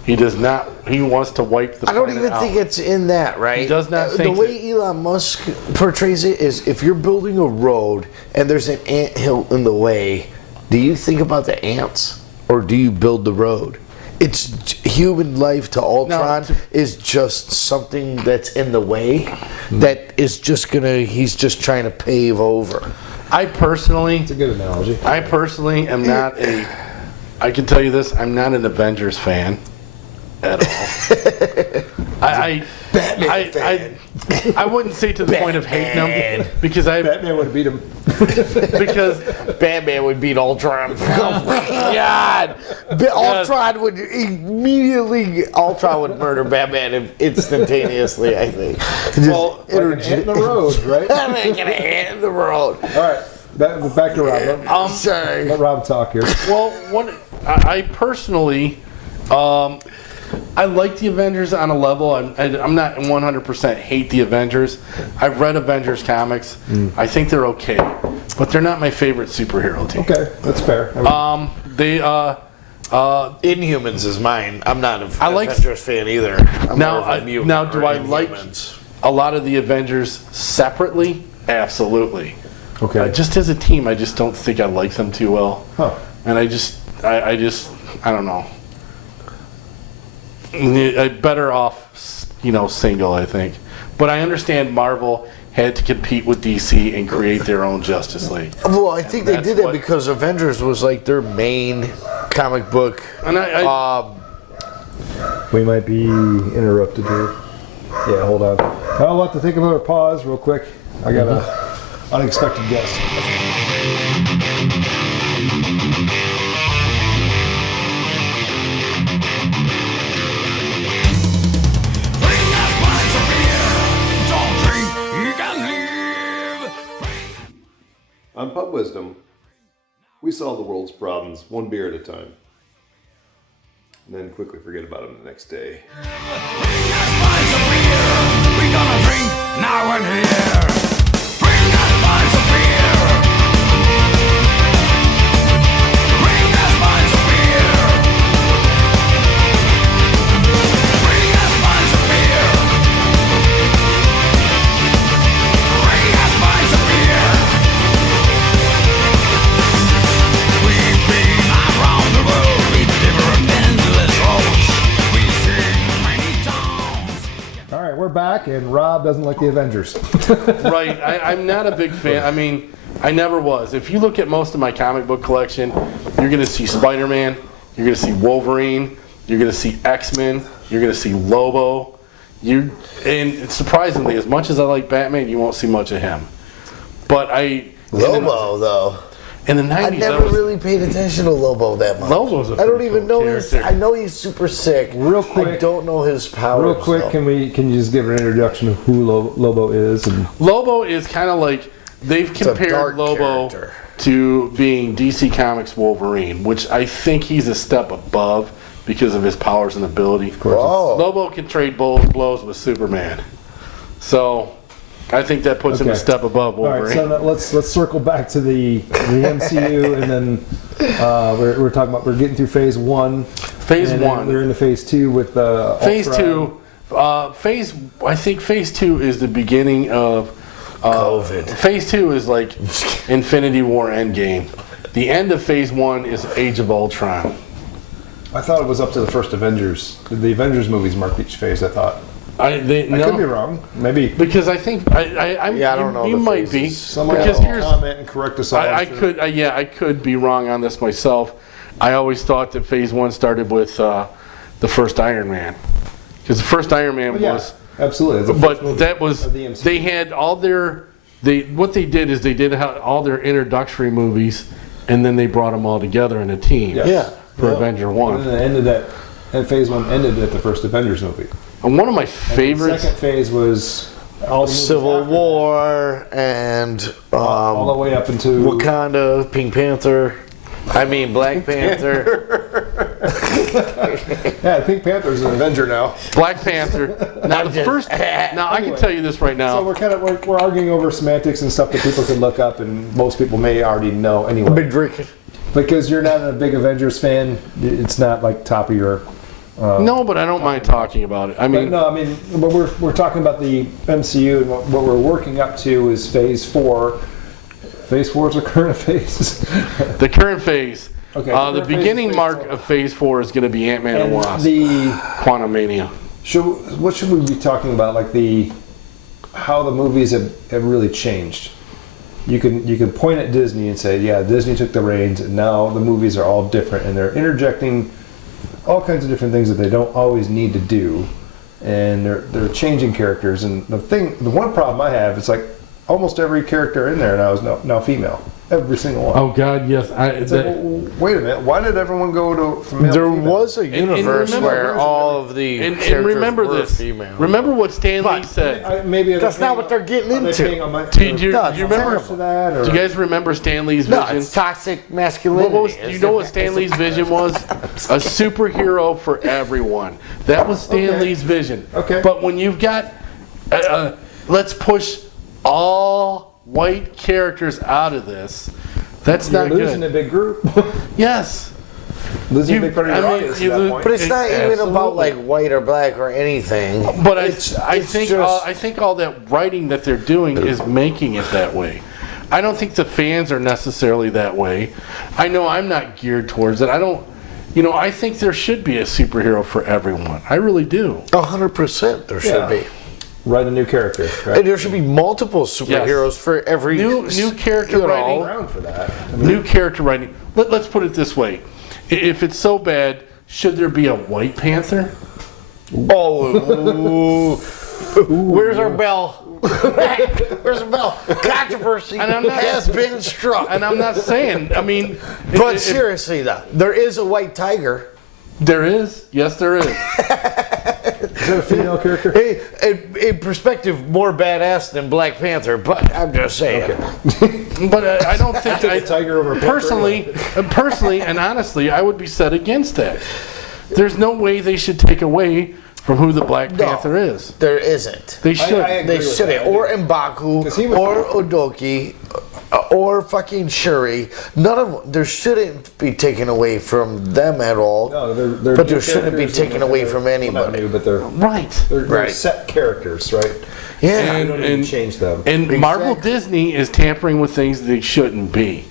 He does not. He wants to wipe the I don't planet even out. think it's in that, right? He does not think the way Elon Musk portrays it is, if you're building a road and there's an anthill in the way, do you think about the ants or do you build the road? It's human life to Ultron is just something that's in the way that is just he's just trying to pave over. It's a good analogy. I personally am not I can tell you this, I'm not an Avengers fan at all. Batman fan. I wouldn't say to the point of hating them because Batman would beat him. because Batman would beat Ultron. Oh my God! Ultron would murder Batman instantaneously. I think. Like an ant in the road, right? I'm making a ant in the road. All right, back to Rob. Sorry. Let Rob talk here. well, I personally. I like the Avengers on a level. I'm not 100% hate the Avengers. I've read Avengers comics. I think they're okay, but they're not my favorite superhero team. Okay, that's fair. Inhumans is mine. I'm not a like- Avengers fan either. I'm more of a mutant now, do or I like Inhumans. a lot of the Avengers separately? Absolutely. Okay. Just as a team, I just don't think I like them too well. Huh. And I don't know. Better off, single, I think. But I understand Marvel had to compete with DC and create their own Justice League. Well, I think they that's did that what- because Avengers was like their main comic book. And We might be interrupted here. Yeah, hold on. I'll have to take another pause real quick. I got a unexpected guest. On Pub Wisdom, we solve the world's problems one beer at a time, and then quickly forget about them the next day. We gonna drink now and here. Bring us pints of beer. Bring us pints of beer. Bring us pints of beer. Bring us pints of beer. We've been around the world with different endless roads. We've seen many towns. All right, we're back, and Rob doesn't like the Avengers. Right, I'm not a big fan. I mean, I never was. If you look at most of my comic book collection, you're going to see Spider-Man, you're going to see Wolverine, you're going to see X-Men, you're going to see Lobo. And surprisingly, as much as I like Batman, you won't see much of him. But Lobo, though. in the 90s, I never really paid attention to Lobo that much. Lobo's a I don't pretty even cool know his. character. I know he's super sick. Real I quick. don't know his powers. Real quick, though. can you just give an introduction of who Lobo is? And Lobo is kind of like they've a dark compared Lobo character. to being DC Comics Wolverine, which I think he's a step above because of his powers and ability. Whoa. Lobo can trade blows with Superman, so I think that puts him a Okay. step above all right, Wolverine. so now let's circle back to the MCU, and then we're talking about we're getting through Phase 1. Phase and then 1. We're into Phase 2 with Phase Ultron. 2, I think Phase 2 is the beginning of COVID. Phase 2 is like Infinity War Endgame. The end of Phase 1 is Age of Ultron. I thought it was up to the first Avengers. The Avengers movies marked each phase. I thought. I I could be wrong. Maybe. Because I think I'm, Yeah, I don't know You the might be phases. Someone because will here's comment and correct us all. I I'm sure. could I could be wrong on this myself. I always thought that Phase 1 started with the first Iron Man, because the first Iron Man Yeah, was. absolutely. It's the first But movie that was of the MCU. they had all their what they did is they did all their introductory movies, and then they brought them all together in a team. Yes. Yeah. For Yep. Avenger And 1. then it ended at, and Phase 1 ended at the first Avengers movie. And one of my And favorites. the second phase was all the movies Civil after War and that, all the way up into Wakanda, Pink Panther. I mean Black Panther. Yeah, Pink Panther's an Avenger now. Black Panther. Now the first. Now I can tell you this right now. So we're arguing over semantics and stuff that people can look up, and most people may already know anyway. Been drinking. Because you're not a big Avengers fan, it's not like top of your. No, but I don't mind talking about it. I But mean, no, I mean, but we're talking about the MCU, and what we're working up to is Phase 4. Phase 4 is the current phase. the current phase. Okay, The current phase beginning is Phase mark 4. of Phase 4 is going to be Ant-Man and And Wasp. the Quantum Mania. what should we be talking about? Like how the movies have really changed. You can point at Disney and say, yeah, Disney took the reins, and now the movies are all different, and they're interjecting all kinds of different things that they don't always need to do, and they're changing characters. And the one problem I have is like almost every character in there now is now female. Every single one. Oh God, yes. It's like, well, wait a minute. Why did everyone go from male There to female? was a and universe remember- where all of the and characters remember were this. female. Remember what Stan Lee But- said. Maybe That's not what they're getting are they into. paying on my- Do you No, it's remember? terrible. that, or- Do you guys remember Stan Lee's No, vision? it's toxic masculinity. What was, you know what Stan Lee's vision was? A superhero for everyone. That was Stan Okay. Lee's vision. Okay. But when you've got, let's push all white characters out of this, that's You're not losing good. a big group. Yes. Losing You- a big part of your I mean, audience you at that lose- point. But it's not even Absolutely. about like white or black or anything. But I it's think just- I think all that writing that they're doing is making it that way. I don't think the fans are necessarily that way. I know I'm not geared towards it. I don't. I think there should be a superhero for everyone. I really do. 100% there should Yeah. be. write a new character. Right? And there should be multiple superheroes for every new character writing. Around for that. New character writing. Let's put it this way: if it's so bad, should there be a White Panther? Oh, where's our bell? Where's the bell? Controversy has been struck. And I'm not saying. I mean, But seriously, though, there is a white tiger. there is. Yes, there is. Is that a female character? Hey, in perspective, more badass than Black Panther, but I'm just saying. But I don't think tiger over a panther. personally, and honestly, I would be set against that. There's no way they should take away from who the Black Panther is. There isn't. They should. I agree They with shouldn't. that. Or M'Baku, 'Cause he was- or Odoki, or fucking Shuri. None of there shouldn't be taken away from them at all. No, they're but new there shouldn't be characters, taken and away they're- from well, not anybody. new, but they're Right. Right. set characters, right? Yeah. You don't need to change them. And Marvel Exactly. Disney is tampering with things they shouldn't be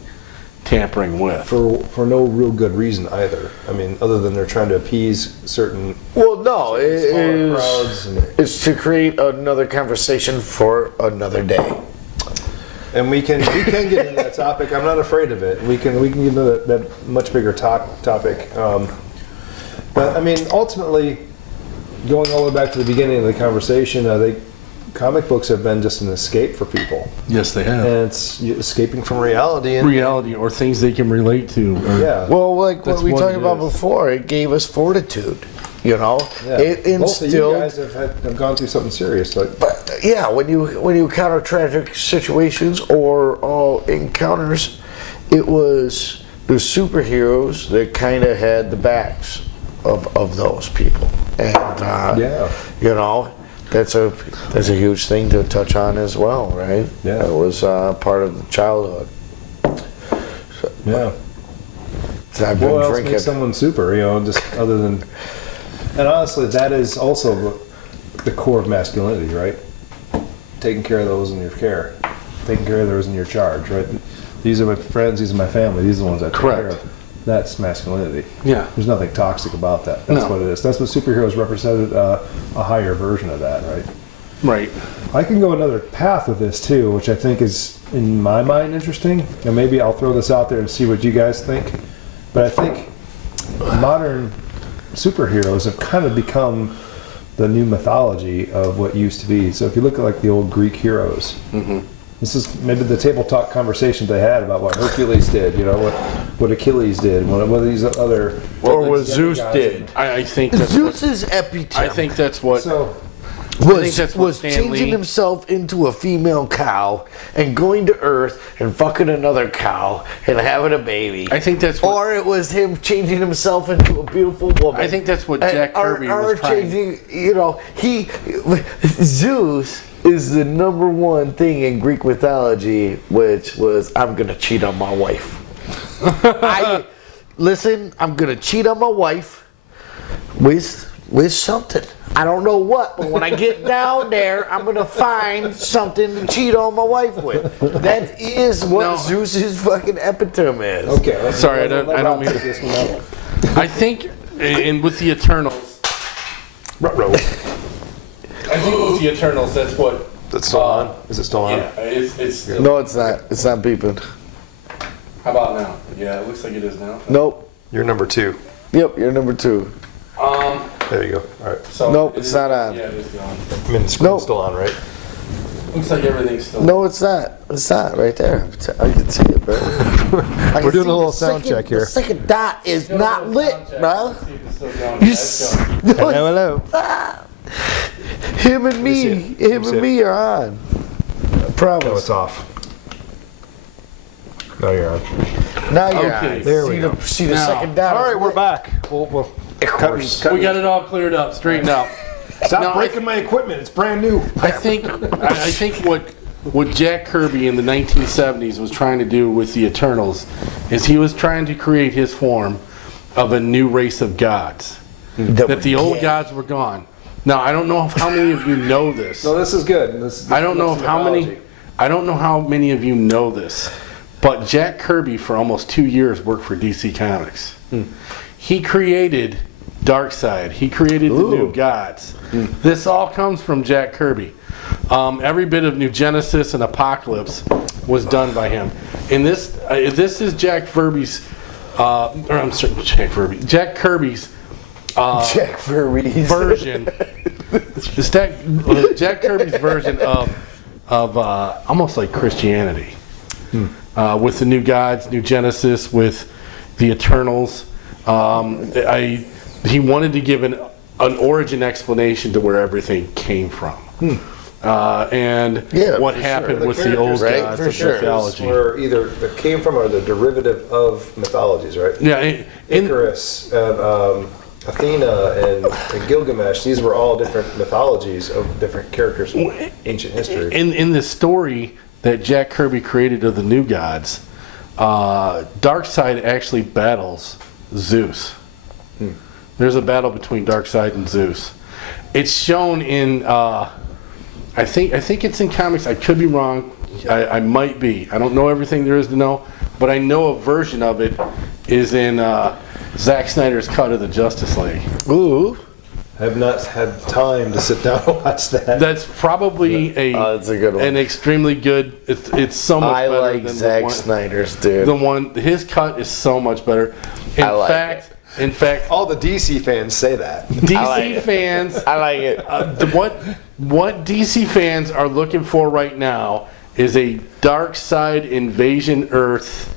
tampering with. For no real good reason either. I mean, other than they're trying to appease certain Well, no, it smaller crowds. is. It's to create another conversation for another day. And we can get into that topic. I'm not afraid of it. We can get into that much bigger topic. But I mean, ultimately, going all the way back to the beginning of the conversation, I think comic books have been just an escape for people, Yes, they have. and it's escaping from reality. And Reality or things they can relate to. Or, yeah, Well, like That's what we what talked it about is. before, it gave us fortitude. You know, yeah. it Both of you instilled. guys have gone through something serious, but But yeah, when you encounter tragic situations or encounters, it was the superheroes that kind of had the backs of those people, and yeah. you know, that's a huge thing to touch on as well, right? Yeah. It was part of the childhood. Yeah. So I've been What else drinking. makes someone super? You know, just other than, and honestly, that is also the core of masculinity, right? Taking care of those in your care, taking care of those in your charge, right? These are my friends. These are my family. These are the ones I take care Correct. of. That's masculinity. Yeah. There's nothing toxic about that. That's No. what it is. That's what superheroes represented. A higher version of that, right? Right. I can go another path with this too, which I think is, in my mind, interesting. And maybe I'll throw this out there and see what you guys think. But I think modern superheroes have kind of become the new mythology of what used to be. So if you look at like the old Greek heroes, this is maybe the table talk conversations they had about what Hercules did, you know, what Achilles did, what these other or what Zeus guys did. I think that's what, Zeus's epitome. I think that's what So was, that's what was Stan changing Lee- himself into a female cow and going to Earth and fucking another cow and having a baby. I think that's what Or it was him changing himself into a beautiful woman. I think that's what And- Jack Kirby or was trying. changing, you know, Zeus is the number one thing in Greek mythology, which was, I'm gonna cheat on my wife. I'm gonna cheat on my wife with something. I don't know what, but when I get down there, I'm gonna find something to cheat on my wife with. That is what No. Zeus's fucking epitome is. okay, let's, Sorry, I let don't Rob mean- take this one out. I think, and with the Eternals, I think with the Eternals, that's what. That's still on. Is it still on? Yeah, it's. No, it's not. It's not beeping. How about now? Yeah, it looks like it is now. Nope. You're number 2. Yep, you're number 2. There you go. All right. So Nope, it it's is- not on. Yeah, it is on. I mean, the screen's Nope. still on, right? Looks like everything's still. No, it's not. It's not right there. I can see it, bro. We're doing a little sound check here. The second dot is not lit, bro. See if it's still going. You Yeah, it's going. Hello. Him and me, see it. him see and it. me are on. I No, promise. it's off. No, you're on. Now you're Okay, on. there we see go. The, see the Now. second dot. All is right, we're lit. back. We'll cut. We got it all cleared up, straightened out. Stop No, breaking my equipment. It's brand new. I think what Jack Kirby in the 1970s was trying to do with the Eternals is he was trying to create his form of a new race of gods. That the old gods were gone. Now I don't know if how many of you know this. No, this is good. This I don't know that's if how many. mythology. I don't know how many of you know this, but Jack Kirby for almost 2 years worked for DC Comics. He created Darkseid. He created the New Gods. This all comes from Jack Kirby. Every bit of New Genesis and Apocalypse was done by him. And this is Jack Kirby's Jack Kirby's Jack Kirby's version. It's Jack Kirby's version of almost like Christianity, with the New Gods, New Genesis, with the Eternals. He wanted to give an origin explanation to where everything came from. And what happened with the old gods of mythology. Were either that came from or the derivative of mythologies, right? Yeah, Icarus and Athena and Gilgamesh. These were all different mythologies of different characters from ancient history. in the story that Jack Kirby created of the New Gods, Darkseid actually battles Zeus. There's a battle between Darkseid and Zeus. It's shown in, I think it's in comics. I could be wrong. I might be. I don't know everything there is to know, but I know a version of it is in Zack Snyder's cut of the Justice League. Ooh. I have not had time to sit down and watch that. That's probably that's a good one. an extremely good. It's so much I better like than Zack the one, Snyder's, dude. The one his cut is so much better. In fact, All the DC fans say that. DC fans. I like it. What DC fans are looking for right now is a Darkseid invasion Earth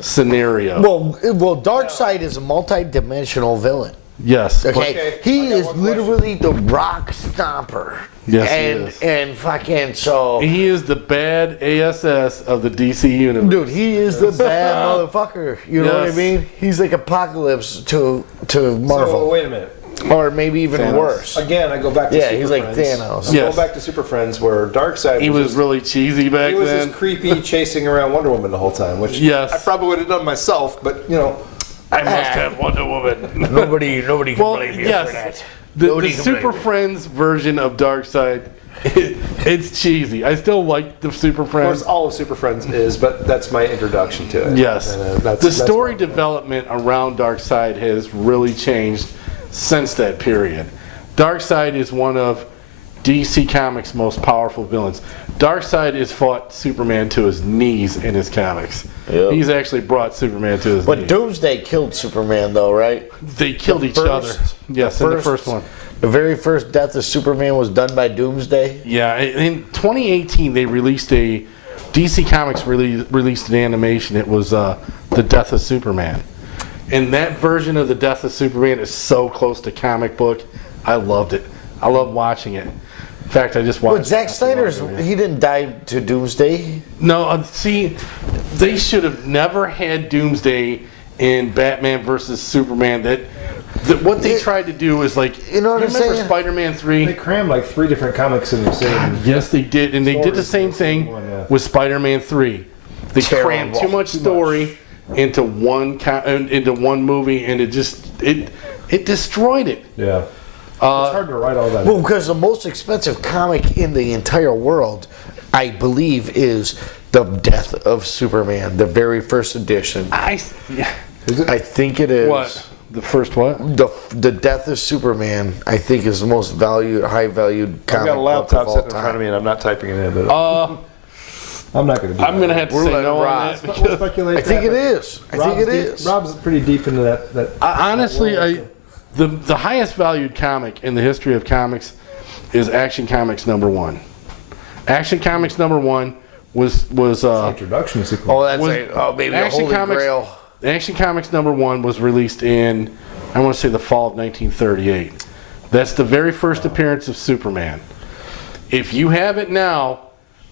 scenario. Well, Darkseid is a multi-dimensional villain. Yes. Okay, he is literally the rock stomper. Yes, he and is. and fucking so. He is the bad ASS of the DC universe. Dude, he is the bad motherfucker. You know what I Yes. mean? He's like Apocalypse to Marvel, So wait a minute. or maybe even Thanos. worse. Again, I go back to Yeah, Super he's like Friends. Thanos. I'm Yes. going back to Super Friends where Darkseid He was really cheesy back he was then. just creepy chasing around Wonder Woman the whole time, which Yes. I probably would have done myself, but you know, I must have Wonder Woman. Nobody can Well, blame you yes. for that. The Nobody can Super blame you. Friends version of Darkseid, it's cheesy. I still like the Super of course, Friends. all of Super Friends is, but that's my introduction to it. Yes. And, that's The story why- development around Darkseid has really changed since that period. Darkseid is one of DC Comics' most powerful villains. Darkseid has fought Superman to his knees in his comics. Yep. He's actually brought Superman to his But knees. Doomsday killed Superman, though, right? They killed each other. Yes, in the first one. The very first death of Superman was done by Doomsday. Yeah, in 2018 they released DC Comics released an animation. It was The Death of Superman. And that version of The Death of Superman is so close to comic book. I loved it. I love watching it. In fact, I just watched. But Zack Snyder's, he didn't die to Doomsday. No, see, they should have never had Doomsday in Batman versus Superman. That what they tried to do is like, You know what I'm remember saying? Spider-Man They 3? crammed like 3 different comics in the same. Yes, they did, and they did the same thing one, yeah. with Spider-Man 3. They Terrible. crammed too much story into one movie, and it destroyed it. Yeah. It's hard to write all that. Well, because the most expensive comic in the entire world, I believe, is The Death of Superman, the very first edition. I think it is. What? The first what? The Death of Superman, I think, is the most high valued I've comic got a book laptop of all sitting in front of time. me and I'm not typing it in. But I'm not going to do I'm that. gonna have to say letting no on Rob- that. We'll Because speculate I think that, it but is. I think it is. Rob's pretty deep into that. honestly, the highest valued comic in the history of comics is Action Comics #1. Action Comics #1 was Introduction sequence. Oh, that's was- maybe the Action Holy Comics- Grail. Action Comics #1 was released in, I want to say, the fall of 1938. That's the very first appearance of Superman. If you have it now,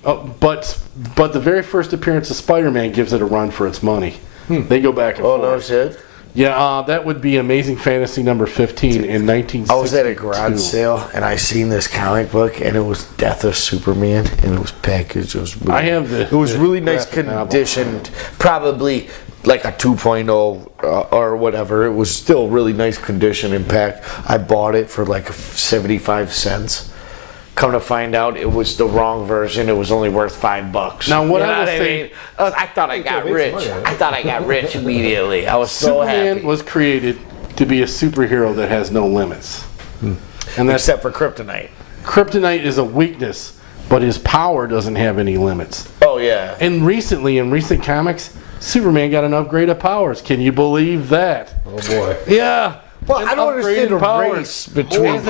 but the very first appearance of Spider-Man gives it a run for its money. They go back and Oh, forth. no shit. Yeah, that would be Amazing Fantasy #15 in 1962. I was at a garage sale and I seen this comic book and it was Death of Superman and it was packaged. It was really, I have the- It was the really nice graphic novel. conditioned, probably like a 2.0 or whatever. It was still really nice condition and packed. I bought it for like 75 cents. Come to find out, it was the wrong version. It was only worth $5. Now, what You know I will I say- mean? I thought I got made some rich. money on it. I thought I got rich immediately. I was so Superman happy. was created to be a superhero that has no limits. And that's Except for kryptonite. kryptonite is a weakness, but his power doesn't have any limits. Oh, yeah. And recently, in recent comics, Superman got an upgrade of powers. Can you believe that? Oh boy. Yeah. Well, An I don't understand the upgraded powers. race between As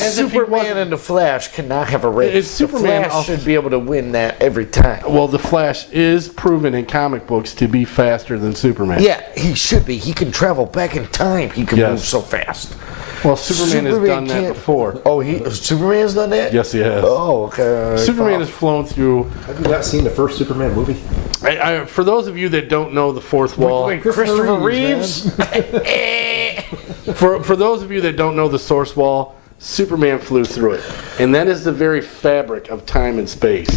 if he Superman wasn't- and the Flash cannot have a race. It's Superman The Flash also- should be able to win that every time. Well, the Flash is proven in comic books to be faster than Superman. Yeah, he should be. He can travel back in time. He can Yes. move so fast. Well, Superman has done that can't- before. Oh, Superman's done that? Yes, he has. Oh, okay. Superman has flown through. Have you not seen the first Superman movie? For those of you that don't know the fourth wall, Wait, Christopher Reeves? for those of you that don't know the source wall, Superman flew through it, and that is the very fabric of time and space.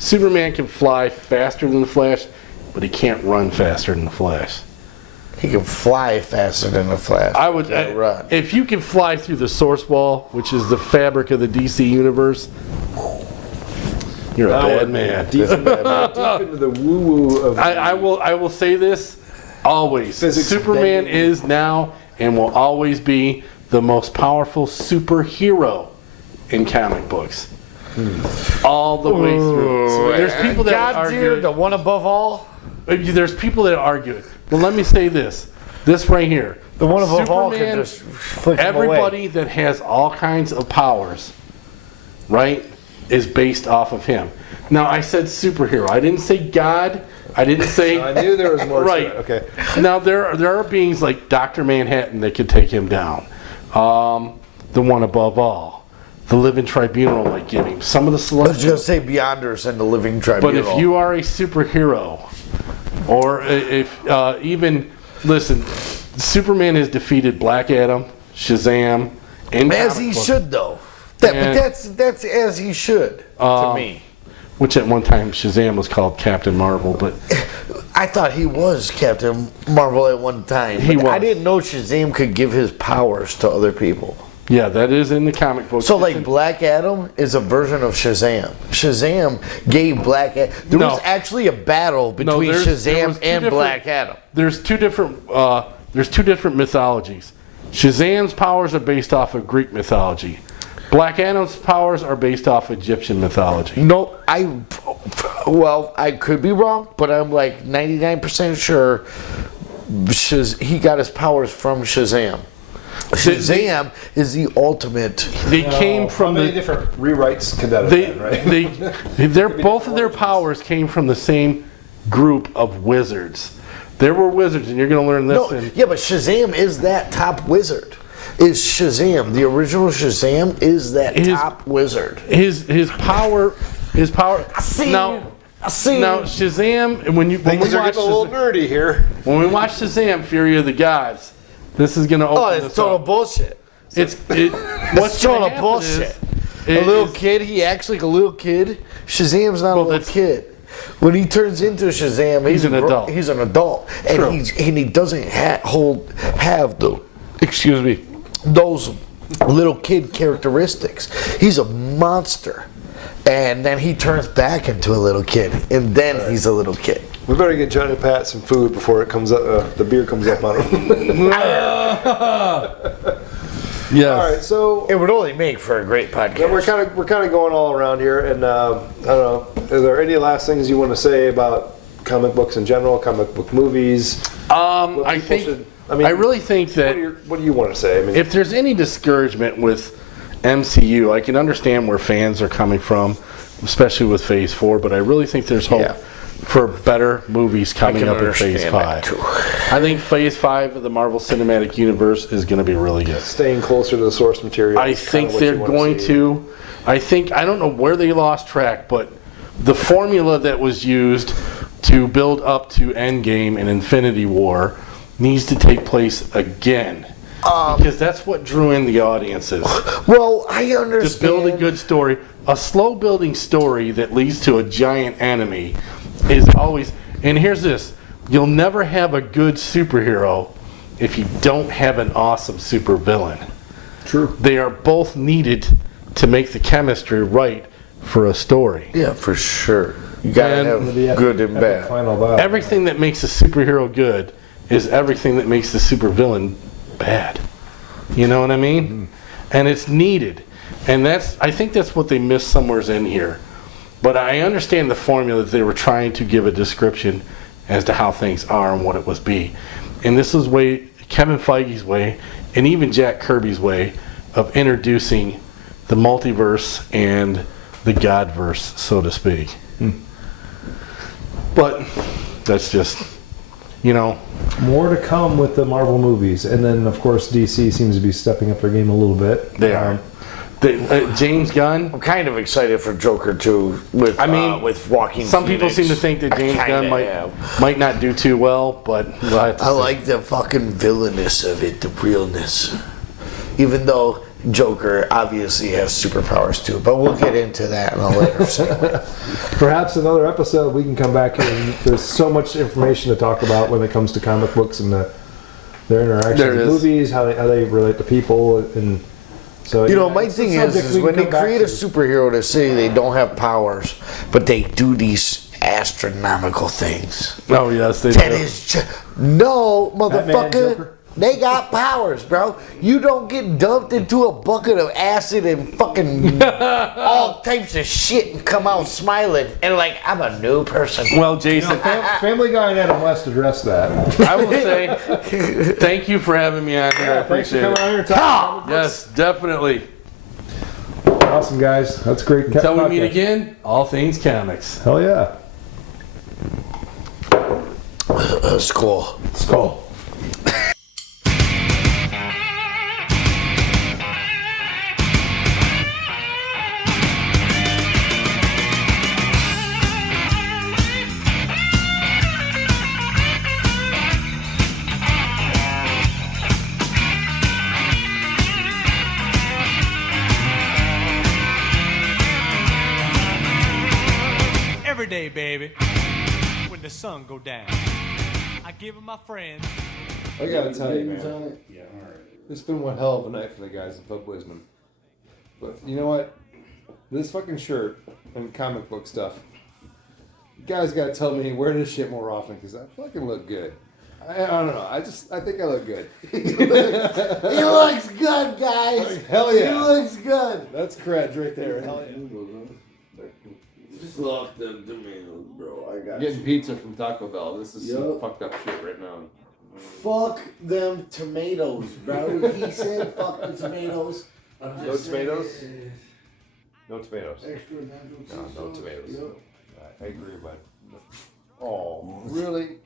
Superman can fly faster than the Flash, but he can't run faster than the Flash. He can fly faster than the Flash. I would, Can't run. if you can fly through the source wall, which is the fabric of the DC universe, you're a bad man. Deep into the woo-woo of I will say this always. Physics Superman bending. is now and will always be the most powerful superhero in comic books. All the way through. So there's people that God, argue. dude, the one above all? There's people that argue it. But let me say this. This right here. The one above all can Superman, just flick him away. everybody that has all kinds of powers, right, is based off of him. Now, I said superhero. I didn't say God. I didn't say... I knew there was more Right. to it. Okay. Now, there are beings like Dr. Manhattan that could take him down. The one above all. The Living Tribunal might give him. Some of the I was Celestials. going to say Beyonders and the Living But Tribunal. if you are a superhero, or if even... Listen, Superman has defeated Black Adam, Shazam, and As he should, though. But And- that's as he should, to me. Which at one time Shazam was called Captain Marvel, but I thought he was Captain Marvel at one time. He but I was. didn't know Shazam could give his powers to other people. yeah, that is in the comic book. So, like, Black Adam is a version of Shazam. Shazam gave Black Adam... There No. was actually a battle between there Shazam was two and different- Black Adam. There's two different mythologies. Shazam's powers are based off of Greek mythology. Black Adam's powers are based off Egyptian mythology. No, I could be wrong, but I'm like 99% sure he got his powers from Shazam. Shazam is the ultimate. They came from How many the different rewrites could that have they been, right? they both of their powers came from the same group of wizards. There were wizards, and you're going to learn this. No, yeah, but Shazam is that top wizard. Is Shazam the original Shazam? Is that top wizard? His power. I see. Now Shazam. When we Things are watch getting a little Shazam, nerdy here. when we watch Shazam, Fury of the Gods, this is going to open Oh, this it's total up. bullshit. It's That's total bullshit. A little kid, he acts like a little kid. Shazam's not a little that's- kid. When he turns into Shazam, He's an adult. He's an adult, and True. he doesn't have those little kid characteristics. He's a monster, and then he turns back into a little kid, and then he's a little kid. We better get Johnny Pat some food before it comes up. The beer comes up on him. Yes. All right, so It would only make for a great podcast. we're kind of going all around here, and I don't know. Are there any last things you want to say about comic books in general, comic book movies? What I people think. should- I really think that What do you want to say? I mean, if there's any discouragement with MCU, I can understand where fans are coming from, especially with Phase 4. But I really think there's hope Yeah. for better movies coming can up in Phase understand 5. that, too. I think Phase 5 of the Marvel Cinematic Universe is going to be really good. staying closer to the source material. I is kinda think what they're you wanna going see. to. I don't know where they lost track, but the formula that was used to build up to Endgame and Infinity War needs to take place again. Because that's what drew in the audiences. Well, I To understand. build a good story, a slow building story that leads to a giant enemy is always. And here's this: you'll never have a good superhero if you don't have an awesome supervillain. True. They are both needed to make the chemistry right for a story. Yeah, for sure. You gotta And- have good and bad. Final battle. Everything that makes a superhero good is everything that makes the supervillain bad. You know what I mean? And it's needed. And I think that's what they missed somewheres in here. But I understand the formula that they were trying to give a description as to how things are and what it was be. And this is Kevin Feige's way, and even Jack Kirby's way of introducing the multiverse and the Godverse, so to speak. But that's just, More to come with the Marvel movies. And then, of course, DC seems to be stepping up their game a little bit. They are. James Gunn. I'm kind of excited for Joker too. With Joaquin. Some people Phoenix. seem to think that James Gunn might not do too well, but we'll have to see. like the fucking villainous of it, the realness. Even though Joker obviously has superpowers too, but we'll get into that in a later segment. Perhaps another episode we can come back here. And there's so much information to talk about when it comes to comic books and their interactions with movies, how they relate to people, and so my thing is when they create a superhero to say they don't have powers, but they do these astronomical things. Oh yes, they do. That is no, Batman, motherfucker. Joker. They got powers, bro. You don't get dumped into a bucket of acid and fucking all types of shit and come out smiling and like, I'm a new person. Well, Jason, Family Guy and Adam West addressed that. I will say thank you for having me on here. I Thanks for appreciate coming it. on here and talking. Yes, definitely. Awesome, guys. That's great. Until we podcast. meet again, all things comics. Hell yeah. Skull. Skull. Every day, baby, when the sun go down, I give 'em my friends. I gotta tell you, man. It's been one hell of a night for the guys at Pub Wisdom. But you know what? This fucking shirt and comic book stuff. You guys gotta tell me wear this shit more often because I fucking look good. I don't know. I think I look good. He looks good, guys. Hell yeah. He looks good. That's cred right there. Hell yeah. Just lock them tomatoes, bro. I got Getting pizza from Taco Bell. This is some fucked up shit right now. Fuck them tomatoes, bro. He said fuck the tomatoes. No tomatoes? No tomatoes. No tomatoes. I agree, bud. Oh, really?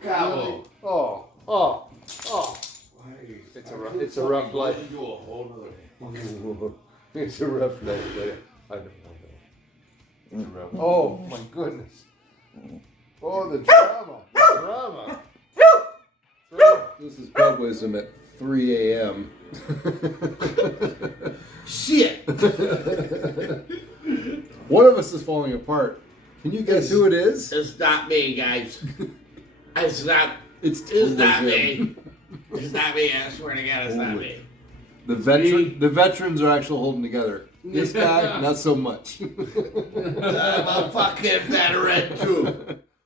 Really? Oh. It's a rough life. It's a rough life, but I don't know. Oh my goodness. Oh, the drama. This is Pub Wisdom at 3 a.m. Shit. One of us is falling apart. Can you guess who it is? It's not me, guys. It's not It's not me. It's not me. I swear to God, it's not me. The veterans are actually holding together. This guy, not so much. I'm a fucking veteran too.